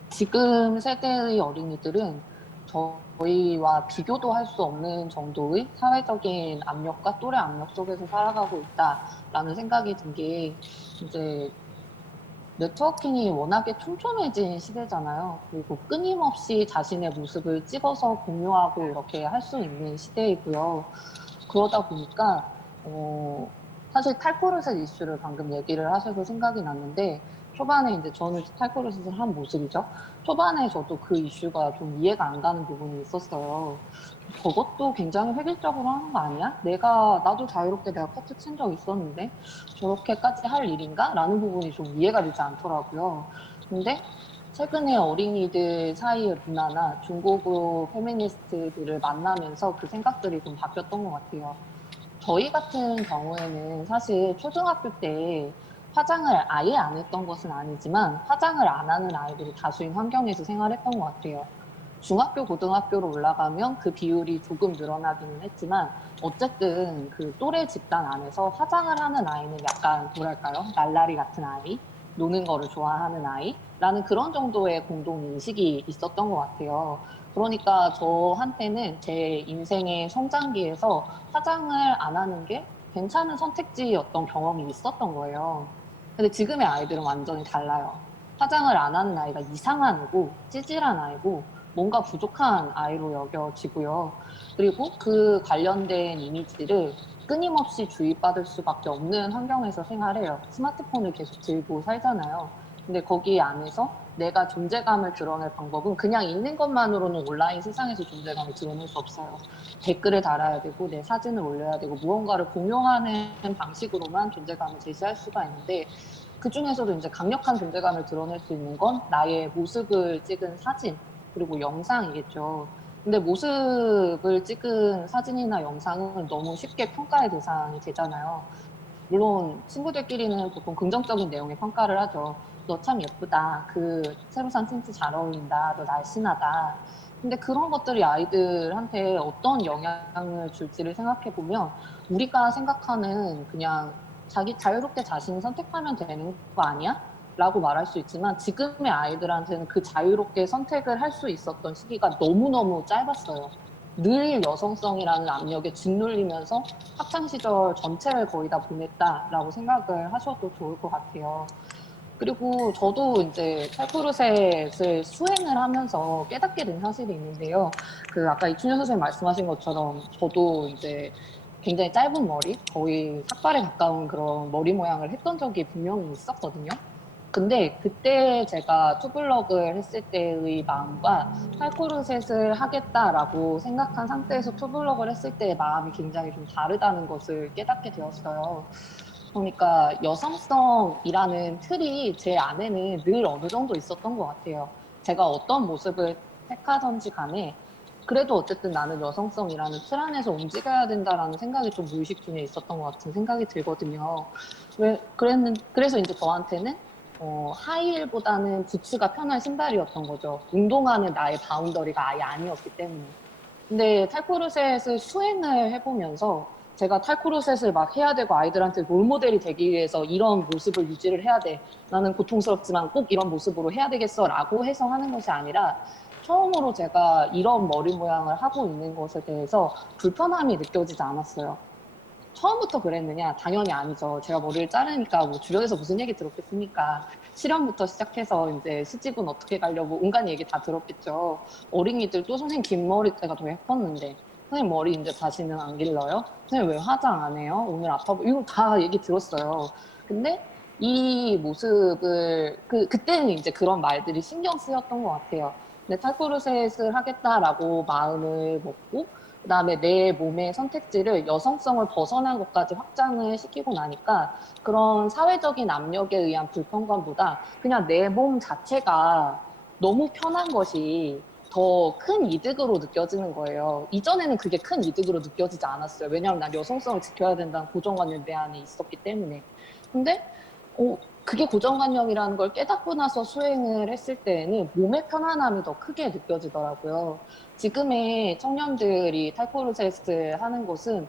지금 세대의 어린이들은 저희와 비교도 할 수 없는 정도의 사회적인 압력과 또래 압력 속에서 살아가고 있다라는 생각이 든 게, 이제 네트워킹이 워낙에 촘촘해진 시대잖아요. 그리고 끊임없이 자신의 모습을 찍어서 공유하고 이렇게 할 수 있는 시대이고요. 그러다 보니까 사실 탈코르셋 이슈를 방금 얘기를 하셔서 생각이 났는데, 초반에 이제 저는 탈코르셋을 한 모습이죠. 초반에 저도 그 이슈가 좀 이해가 안 가는 부분이 있었어요. 저것도 굉장히 획일적으로 하는 거 아니야? 나도 자유롭게 내가 커트 친 적 있었는데 저렇게까지 할 일인가? 라는 부분이 좀 이해가 되지 않더라고요. 근데 최근에 어린이들 사이의 문화나 중고교 페미니스트들을 만나면서 그 생각들이 좀 바뀌었던 것 같아요. 저희 같은 경우에는 사실 초등학교 때 화장을 아예 안 했던 것은 아니지만 화장을 안 하는 아이들이 다수인 환경에서 생활했던 것 같아요. 중학교, 고등학교로 올라가면 그 비율이 조금 늘어나기는 했지만 어쨌든 그 또래 집단 안에서 화장을 하는 아이는 약간 뭐랄까요? 날라리 같은 아이, 노는 거를 좋아하는 아이라는 그런 정도의 공동 인식이 있었던 것 같아요. 그러니까 저한테는 제 인생의 성장기에서 화장을 안 하는 게 괜찮은 선택지였던 경험이 있었던 거예요. 근데 지금의 아이들은 완전히 달라요. 화장을 안 하는 아이가 이상한 애고 찌질한 아이고 뭔가 부족한 아이로 여겨지고요. 그리고 그 관련된 이미지를 끊임없이 주입받을 수밖에 없는 환경에서 생활해요. 스마트폰을 계속 들고 살잖아요. 근데 거기 안에서 내가 존재감을 드러낼 방법은 그냥 있는 것만으로는 온라인 세상에서 존재감을 드러낼 수 없어요. 댓글을 달아야 되고 내 사진을 올려야 되고 무언가를 공유하는 방식으로만 존재감을 제시할 수가 있는데, 그 중에서도 이제 강력한 존재감을 드러낼 수 있는 건 나의 모습을 찍은 사진 그리고 영상이겠죠. 근데 모습을 찍은 사진이나 영상은 너무 쉽게 평가의 대상이 되잖아요. 물론 친구들끼리는 보통 긍정적인 내용의 평가를 하죠. 너 참 예쁘다. 그 새로 산 틴트 잘 어울린다. 너 날씬하다. 근데 그런 것들이 아이들한테 어떤 영향을 줄지를 생각해 보면 우리가 생각하는 그냥 자기 자유롭게 자신이 선택하면 되는 거 아니야? 라고 말할 수 있지만 지금의 아이들한테는 그 자유롭게 선택을 할 수 있었던 시기가 너무너무 짧았어요. 늘 여성성이라는 압력에 짓눌리면서 학창시절 전체를 거의 다 보냈다라고 생각을 하셔도 좋을 것 같아요. 그리고 저도 이제 탈코르셋을 수행을 하면서 깨닫게 된 사실이 있는데요. 그 아까 이춘현 선생님 말씀하신 것처럼 저도 이제 굉장히 짧은 머리, 거의 삭발에 가까운 그런 머리 모양을 했던 적이 분명히 있었거든요. 근데 그때 제가 투블럭을 했을 때의 마음과 탈코르셋을 하겠다라고 생각한 상태에서 투블럭을 했을 때의 마음이 굉장히 좀 다르다는 것을 깨닫게 되었어요. 그러니까 여성성이라는 틀이 제 안에는 늘 어느 정도 있었던 것 같아요. 제가 어떤 모습을 택하던지 간에 그래도 어쨌든 나는 여성성이라는 틀 안에서 움직여야 된다라는 생각이 좀 무의식 중에 있었던 것 같은 생각이 들거든요. 그래서 이제 저한테는 하이힐보다는 부츠가 편한 신발이었던 거죠. 운동하는 나의 바운더리가 아예 아니었기 때문에. 근데 탈코르셋을 수행을 해보면서 제가 탈코르셋을 막 해야 되고 아이들한테 롤모델이 되기 위해서 이런 모습을 유지를 해야 돼. 나는 고통스럽지만 꼭 이런 모습으로 해야 되겠어 라고 해서 하는 것이 아니라 처음으로 제가 이런 머리 모양을 하고 있는 것에 대해서 불편함이 느껴지지 않았어요. 처음부터 그랬느냐? 당연히 아니죠. 제가 머리를 자르니까 뭐 주변에서 무슨 얘기 들었겠습니까? 실험부터 시작해서 이제 시집은 어떻게 가려고 온갖 얘기 다 들었겠죠. 어린이들도 선생님 긴 머리 때가 더 예뻤는데 선생님 머리 이제 다시는 안 길러요? 선생님 왜 화장 안 해요? 오늘 아파 보여? 이거 다 얘기 들었어요. 근데 이 모습을 그때는 이제 그런 말들이 신경 쓰였던 것 같아요. 근데 탈코르셋을 하겠다라고 마음을 먹고 그다음에 내 몸의 선택지를 여성성을 벗어난 것까지 확장을 시키고 나니까 그런 사회적인 압력에 의한 불편감보다 그냥 내 몸 자체가 너무 편한 것이 더 큰 이득으로 느껴지는 거예요. 이전에는 그게 큰 이득으로 느껴지지 않았어요. 왜냐하면 난 여성성을 지켜야 된다는 고정관념 내 안에 있었기 때문에. 근데 그게 고정관념이라는 걸 깨닫고 나서 수행을 했을 때에는 몸의 편안함이 더 크게 느껴지더라고요. 지금의 청년들이 탈코르셋을 하는 것은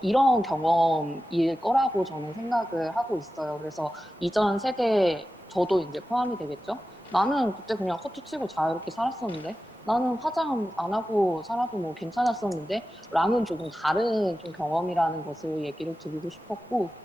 이런 경험일 거라고 저는 생각을 하고 있어요. 그래서 이전 세대 저도 이제 포함이 되겠죠. 나는 그때 그냥 커트 치고 자유롭게 살았었는데 나는 화장 안 하고 살아도 뭐 괜찮았었는데 랑은 조금 다른 좀 경험이라는 것을 얘기를 드리고 싶었고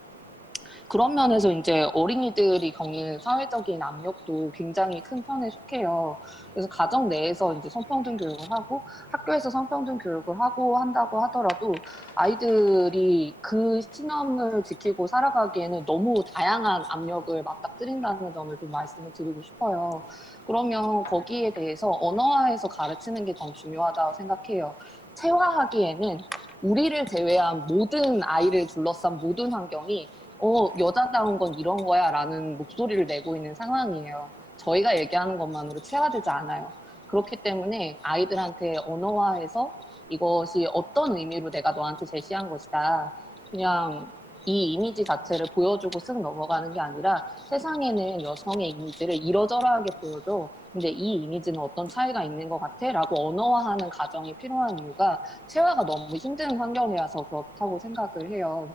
그런 면에서 이제 어린이들이 겪는 사회적인 압력도 굉장히 큰 편에 속해요. 그래서 가정 내에서 이제 성평등 교육을 하고 학교에서 성평등 교육을 하고 한다고 하더라도 아이들이 그 신념을 지키고 살아가기에는 너무 다양한 압력을 맞닥뜨린다는 점을 좀 말씀을 드리고 싶어요. 그러면 거기에 대해서 언어화해서 가르치는 게 더 중요하다고 생각해요. 체화하기에는 우리를 제외한 모든 아이를 둘러싼 모든 환경이 여자다운 건 이런 거야 라는 목소리를 내고 있는 상황이에요. 저희가 얘기하는 것만으로 체화되지 않아요. 그렇기 때문에 아이들한테 언어화해서 이것이 어떤 의미로 내가 너한테 제시한 것이다. 그냥 이 이미지 자체를 보여주고 쓱 넘어가는 게 아니라 세상에는 여성의 이미지를 이러저러하게 보여줘. 근데 이 이미지는 어떤 차이가 있는 것 같아? 라고 언어화하는 과정이 필요한 이유가 체화가 너무 힘든 환경이라서 그렇다고 생각을 해요.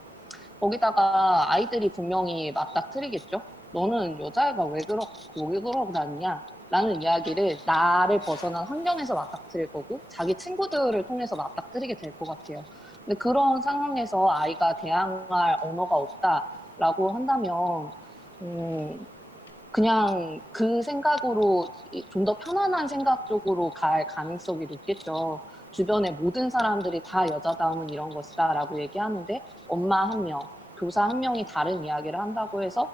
거기다가 아이들이 분명히 맞닥뜨리겠죠? 너는 여자애가 왜 그러고 다니냐? 라는 이야기를 나를 벗어난 환경에서 맞닥뜨릴 거고 자기 친구들을 통해서 맞닥뜨리게 될 것 같아요. 근데 그런 상황에서 아이가 대항할 언어가 없다라고 한다면 그냥 그 생각으로 좀 더 편안한 생각 쪽으로 갈 가능성이 높겠죠. 주변의 모든 사람들이 다 여자다움은 이런 것이다 라고 얘기하는데 엄마 한 명, 교사 한 명이 다른 이야기를 한다고 해서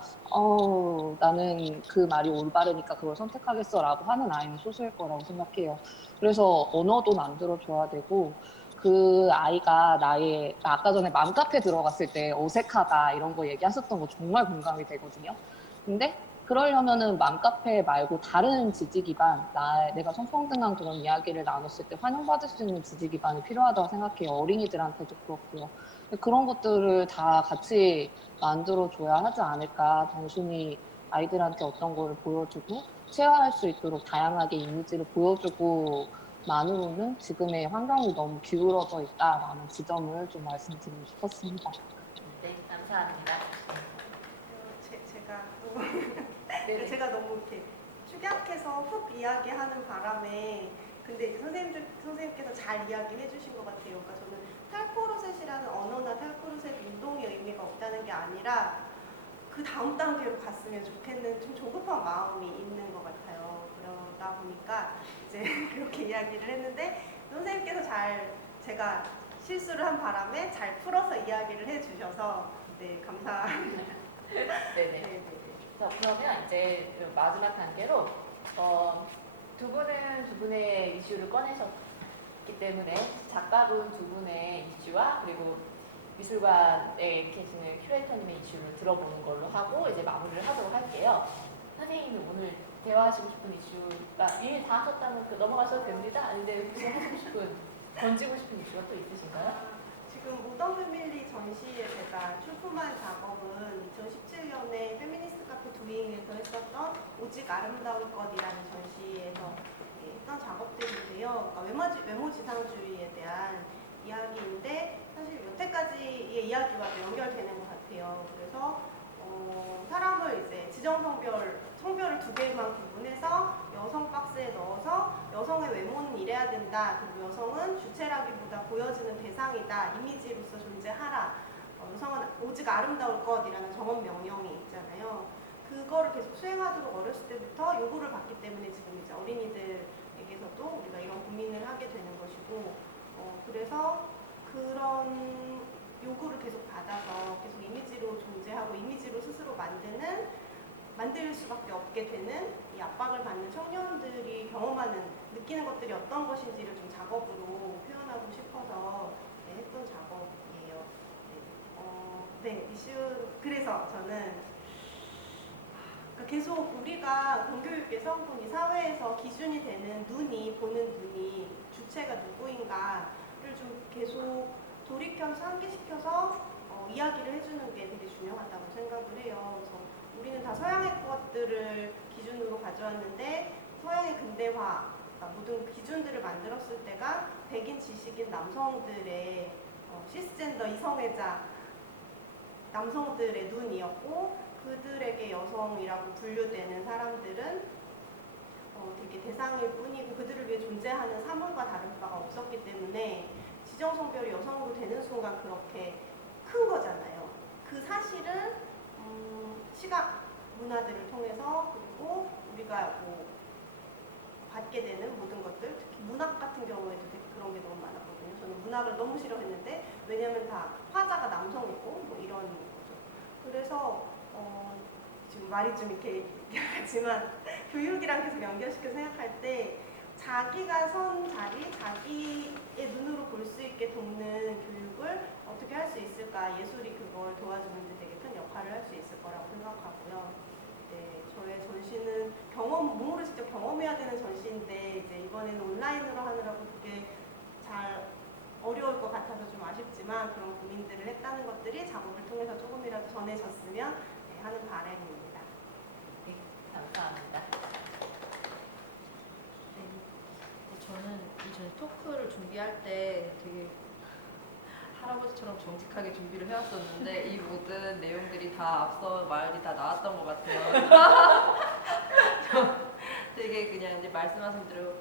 나는 그 말이 올바르니까 그걸 선택하겠어 라고 하는 아이는 소수일 거라고 생각해요. 그래서 언어도 만들어줘야 되고 그 아이가 아까 전에 맘카페 들어갔을 때 어색하다 이런 거 얘기하셨던 거 정말 공감이 되거든요. 근데 그러려면은 맘카페 말고 다른 지지 기반, 내가 성평등한 그런 이야기를 나눴을 때 환영받을 수 있는 지지 기반이 필요하다고 생각해요. 어린이들한테도 그렇고요. 그런 것들을 다 같이 만들어줘야 하지 않을까. 단순히 아이들한테 어떤 거를 보여주고 체화할 수 있도록 다양하게 이미지를 보여주고 만으로는 지금의 환경이 너무 기울어져 있다라는 지점을 좀 말씀드리고 싶었습니다. 네, 감사합니다. 제가 너무 이렇게 축약해서 훅 이야기하는 바람에 근데 이제 선생님께서 잘 이야기해 주신 것 같아요. 그러니까 저는 탈코르셋이라는 언어나 탈코르셋 운동의 의미가 없다는 게 아니라 그 다음 단계로 갔으면 좋겠는 좀 조급한 마음이 있는 것 같아요. 그러다 보니까 이제 그렇게 이야기를 했는데 선생님께서 제가 실수를 한 바람에 잘 풀어서 이야기를 해주셔서 네 감사합니다. 네네. 자, 그러면 이제 그 마지막 단계로 두 분은 두 분의 이슈를 꺼내셨기 때문에 작가분 두 분의 이슈와 그리고 미술관에 계시는 큐레이터님의 이슈를 들어보는 걸로 하고 이제 마무리를 하도록 할게요. 선생님이 오늘 대화하시고 싶은 이슈가 이미 다 하셨다면 넘어가셔도 됩니다. 아닌데 지금 하시고 싶은, 던지고 싶은 이슈가 또 있으신가요? 지금 모던 패밀리 전시에 제가 출품한 작업은 2017년에 페미니스트 카페 두잉에서 했었던 오직 아름다울 것이라는 전시에서 했던 작업들인데요. 그러니까 외모지상주의에 대한 이야기인데 사실 여태까지의 이야기와 연결되는 것 같아요. 그래서 사람을 이제 성별을 두 개만 구분해서 여성 박스에 넣어서 여성의 외모는 이래야 된다. 그리고 여성은 주체라기보다 보여지는 대상이다. 이미지로서 존재하라. 여성은 오직 아름다울 것이라는 정원 명령이 있잖아요. 그거를 계속 수행하도록 어렸을 때부터 요구를 받기 때문에 지금 이제 어린이들에게서도 우리가 이런 고민을 하게 되는 것이고, 그래서 그런 요구를 계속 받아서 계속 이미지로 존재하고 이미지로 스스로 만들 수밖에 없게 되는 이 압박을 받는 청년들이 느끼는 것들이 어떤 것인지를 좀 작업으로 표현하고 싶어서 했던 작업이에요. 그래서 저는 계속 우리가 공교육에서 혹은 이 사회에서 기준이 되는 보는 눈이 주체가 누구인가를 좀 계속 돌이켜서 상기시켜서 이야기를 해주는 게 되게 중요하다고 생각을 해요. 그래서 우리는 다 서양의 것들을 기준으로 가져왔는데 서양의 근대화, 그러니까 모든 기준들을 만들었을 때가 백인 지식인 남성들의 시스젠더 이성애자 남성들의 눈이었고, 그들에게 여성이라고 분류되는 사람들은 되게 대상일 뿐이고 그들을 위해 존재하는 사물과 다른 바가 없었기 때문에 지정성별이 여성으로 되는 순간 그렇게 큰 거잖아요. 그 사실은 시각 문화들을 통해서, 그리고 우리가 받게 되는 모든 것들, 특히 문학 같은 경우에도 되게 그런 게 너무 많았거든요. 저는 문학을 너무 싫어했는데 왜냐면 다 화자가 남성이고 이런 거죠. 그래서 지금 말이 좀 이렇게 하지만 교육이랑 계속 연결시켜 생각할 때 자기가 선 자리, 자기의 눈으로 볼 수 있게 돕는 교육을 어떻게 할 수 있을까, 예술이 그걸 도와주는데 되게 큰 역할을 할 수 있을 거라고 생각하고요. 저의 전시는 몸으로 직접 경험해야 되는 전시인데 이제 이번에는 온라인으로 하느라고 그게 잘 어려울 것 같아서 좀 아쉽지만 그런 고민들을 했다는 것들이 작업을 통해서 조금이라도 전해졌으면 하는 바람입니다. 네, 감사합니다. 저는 이 토크를 준비할 때 되게 할아버지처럼 정직하게 준비를 해왔었는데 이 모든 내용들이 다 앞서 말이 다 나왔던 것 같아요. 되게 그냥 이제 말씀하신 대로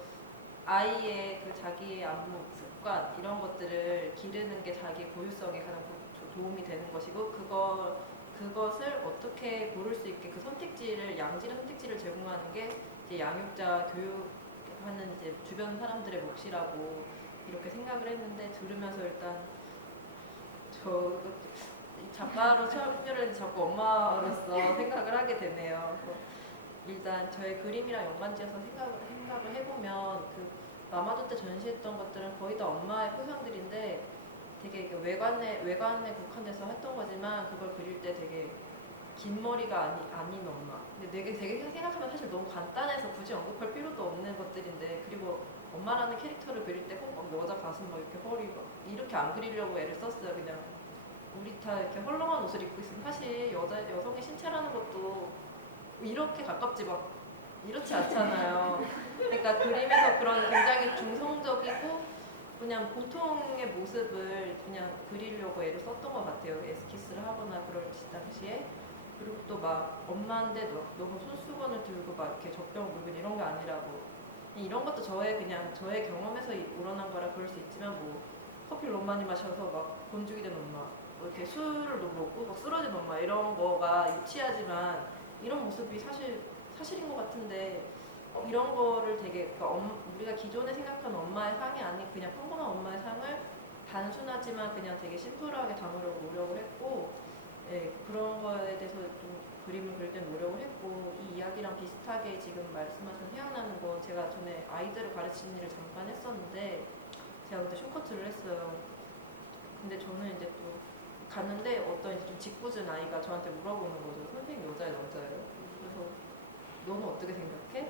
아이의 그 자기의 안목 습관 이런 것들을 기르는 게 자기 고유성에 가장 도움이 되는 것이고 그것을 어떻게 고를 수 있게 그 선택지를 양질의 선택지를 제공하는 게 이제 양육자 교육하는 이제 주변 사람들의 몫이라고 이렇게 생각을 했는데 들으면서 일단 저 작가로 참여를 자꾸 엄마로서 생각을 하게 되네요. 일단 저의 그림이랑 연관지어서 생각을 해보면 그 마마도 때 전시했던 것들은 거의 다 엄마의 표상들인데 되게 외관에 국한돼서 했던 거지만 그걸 그릴 때 되게 긴 머리가 아닌 엄마. 근데 되게 생각하면 사실 너무 간단해서 굳이 언급할 필요도 없는 것들인데, 그리고 엄마라는 캐릭터를 그릴 때 꼭 막 여자 가슴 막 이렇게 허리 막 이렇게 안 그리려고 애를 썼어요. 그냥 우리 다 이렇게 헐렁한 옷을 입고 있으면 사실 여성의 신체라는 것도 이렇게 가깝지 막 이렇지 않잖아요. 그러니까 그림에서 그런 굉장히 중성적이고 그냥 보통의 모습을 그냥 그리려고 애를 썼던 것 같아요. 에스키스를 하거나 그럴 당시에. 그리고 또 막 엄마인데 너무 손수건을 들고 막 이렇게 젖병 물고 이런 게 아니라고. 이런 것도 저의 경험에서 우러난 거라 그럴 수 있지만 뭐 커피를 너무 많이 마셔서 막 곤죽이 된 엄마, 뭐 이렇게 술을 너무 먹고 막 쓰러진 엄마 이런 거가 유치하지만 이런 모습이 사실인 것 같은데 이런 거를 되게 그러니까 우리가 기존에 생각하는 엄마의 상이 아닌 그냥 평범한 엄마의 상을 단순하지만 그냥 되게 심플하게 담으려고 노력을 했고, 그런 거에 대해서 좀 그림을 그릴 때 노력을 했고, 이 이야기랑 비슷하게 지금 말씀하신 태어나는 거 제가 전에 아이들을 가르치는 일을 잠깐 했었는데 제가 그때 쇼커트를 했어요. 근데 저는 이제 또 갔는데 어떤 이제 좀 짓궂은 아이가 저한테 물어보는 거죠. 선생님 여자예요, 남자예요? 그래서 너는 어떻게 생각해?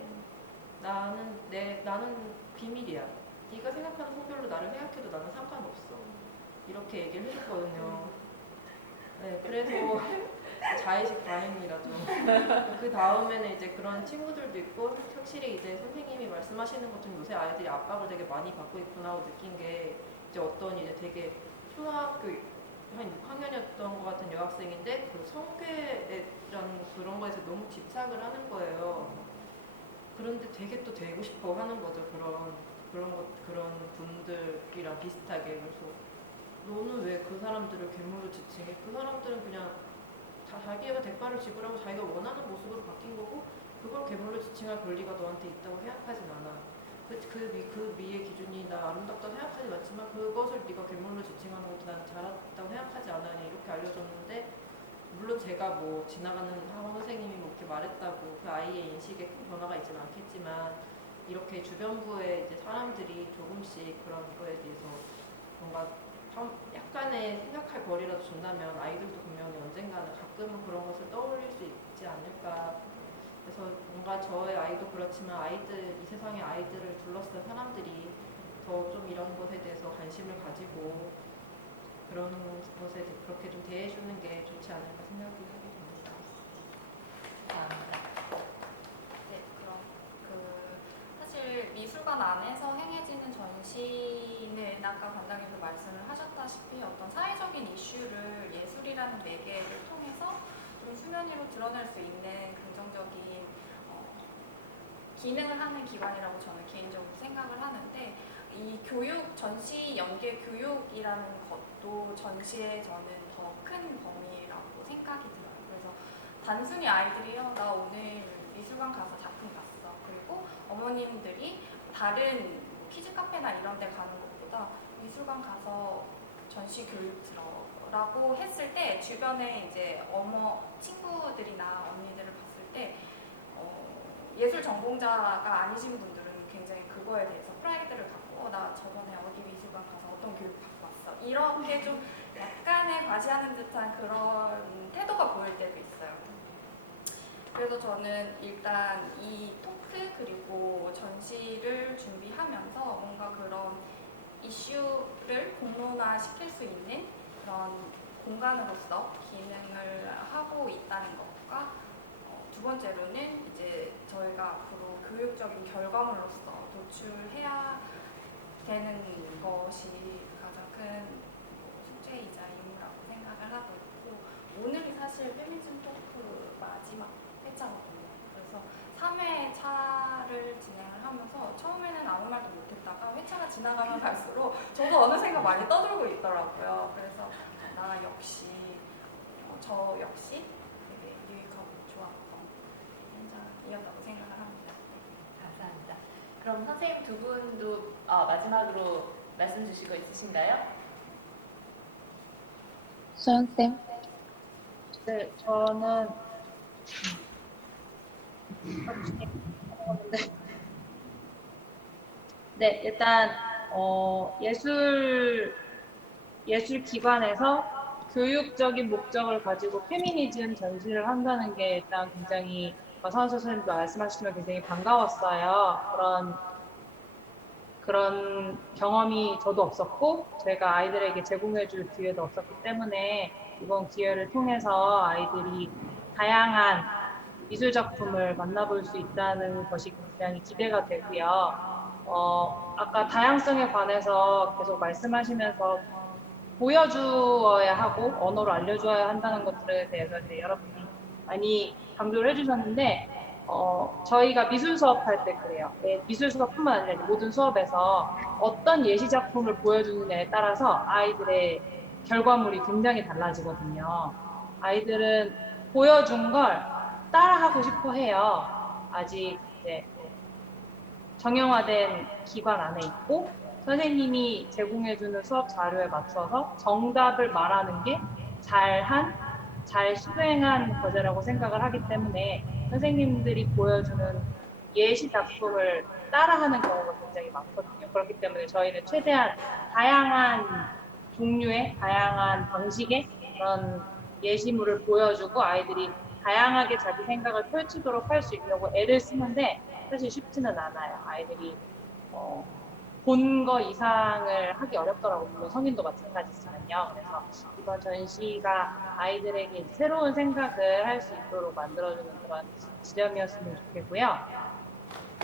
나는 비밀이야. 네가 생각하는 성별로 나를 생각해도 나는 상관없어. 이렇게 얘기를 해줬거든요. 네, 그래서 자의식 과잉이라죠. 그 다음에는 이제 그런 친구들도 있고, 확실히 이제 선생님이 말씀하시는 것처럼 요새 아이들이 압박을 되게 많이 받고 있구나 하고 느낀 게, 이제 어떤 이제 되게 초등학교 한 6학년이었던 것 같은 여학생인데 그 성괴라는 그런 거에서 너무 집착을 하는 거예요. 그런데 되게 또 되고 싶어 하는 거죠. 그런 분들이랑 비슷하게. 그래서 너는 왜 그 사람들을 괴물로 지칭해? 그 사람들은 그냥 자기가 대가를 지불하고 자기가 원하는 모습으로 바뀐 거고, 그걸 괴물로 지칭할 권리가 너한테 있다고 생각하진 않아. 그 미의 기준이 나 아름답다고 생각하지 않지만 그것을 네가 괴물로 지칭하는 것도 난 잘했다고 생각하지 않아. 이렇게 알려줬는데, 물론 제가 뭐 지나가는 학원 선생님이 뭐 이렇게 말했다고 그 아이의 인식에 큰 변화가 있지는 않겠지만, 이렇게 주변부의 이제 사람들이 조금씩 그런 거에 대해서 뭔가 약간의 생각할 거리라도 준다면 아이들도 분명히 언젠가는 가끔은 그런 것을 떠올릴 수 있지 않을까. 그래서 뭔가 저의 아이도 그렇지만 이 세상의 아이들을 둘러싼 사람들이 더 좀 이런 것에 대해서 관심을 가지고 그런 것에 그렇게 좀 대해주는 게 좋지 않을까 생각이 하게 됩니다. 감사합니다. 네, 그럼 사실 미술관 안에서 행해지는 전시는 아까 관장님도 말씀을 하셨다시피 어떤 사회적인 이슈를 예술이라는 매개를 통해서 좀 수면 위로 드러낼 수 있는 긍정적인 기능을 하는 기관이라고 저는 개인적으로 생각을 하는데, 이 전시 연계 교육이라는 것도 전시에 저는 더 큰 범위라고 생각이 들어요. 그래서 단순히 아이들이요, 나 오늘 미술관 가서 작품 봤어. 그리고 어머님들이 다른 키즈 카페나 이런 데 가는 것보다 미술관 가서 전시 교육 들어라고 했을 때, 주변에 이제 친구들이나 언니들을 봤을 때 예술 전공자가 아니신 분들은 굉장히 그거에 대해서 프라이드를 갖고 나 저번에 어디 미술관 가서 어떤 교육 받고 왔어. 이렇게 좀 약간의 과시하는 듯한 그런 태도가 보일 때도 있어요. 그래서 저는 일단 이 토크 그리고 전시를 준비하면서 뭔가 그런 이슈를 공론화시킬 수 있는 그런 공간으로서 기능을 하고 있다는 것과, 두 번째로는 이제 저희가 앞으로 교육적인 결과물로서 도출해야 되는 것이 가장 큰 숙제이자 임무라고 생각을 하고 있고, 오늘이 사실 페미니즘 토크 마지막 회차거든요. 그래서 3회차를 진행을 하면서 처음에는 아무 말도 못했다가 회차가 지나가면 갈수록 저도 어느샌가 많이 떠들고 있더라고요. 그래서 저 역시 되게 유익하고 좋았던 현장이었다고 생각을 합니다. 감사합니다. 그럼 선생님 두 분도 마지막으로 말씀 주실 거 있으신가요? 수연쌤? 네, 저는 네, 일단 예술 기관에서 교육적인 목적을 가지고 페미니즘 전시를 한다는 게 일단 굉장히 서은수 선생님도 말씀하시지만 굉장히 반가웠어요. 그런 경험이 저도 없었고 제가 아이들에게 제공해줄 기회도 없었기 때문에 이번 기회를 통해서 아이들이 다양한 미술 작품을 만나볼 수 있다는 것이 굉장히 기대가 되고요. 아까 다양성에 관해서 계속 말씀하시면서 보여주어야 하고 언어로 알려줘야 한다는 것들에 대해서 이제 여러분이 많이 강조를 해주셨는데, 저희가 미술 수업할 때 그래요. 네, 미술 수업뿐만 아니라 모든 수업에서 어떤 예시 작품을 보여주느냐에 따라서 아이들의 결과물이 굉장히 달라지거든요. 아이들은 보여준 걸 따라하고 싶어 해요. 아직 이제 정형화된 기관 안에 있고 선생님이 제공해주는 수업 자료에 맞춰서 정답을 말하는 게 잘 수행한 과제라고 생각을 하기 때문에 선생님들이 보여주는 예시 작품을 따라하는 경우가 굉장히 많거든요. 그렇기 때문에 저희는 최대한 다양한 종류의, 다양한 방식의 그런 예시물을 보여주고 아이들이 다양하게 자기 생각을 펼치도록 할 수 있려고 애를 쓰는데 사실 쉽지는 않아요. 아이들이 본 거 이상을 하기 어렵더라고요. 물론 성인도 마찬가지지만요. 그래서 이번 전시가 아이들에게 새로운 생각을 할 수 있도록 만들어주는 그런 지점이었으면 좋겠고요.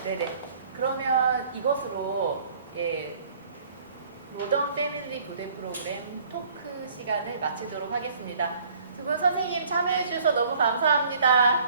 네네. 그러면 이것으로 모던 패밀리 교대 프로그램 토크 시간을 마치도록 하겠습니다. 두 분 선생님 참여해 주셔서 너무 감사합니다.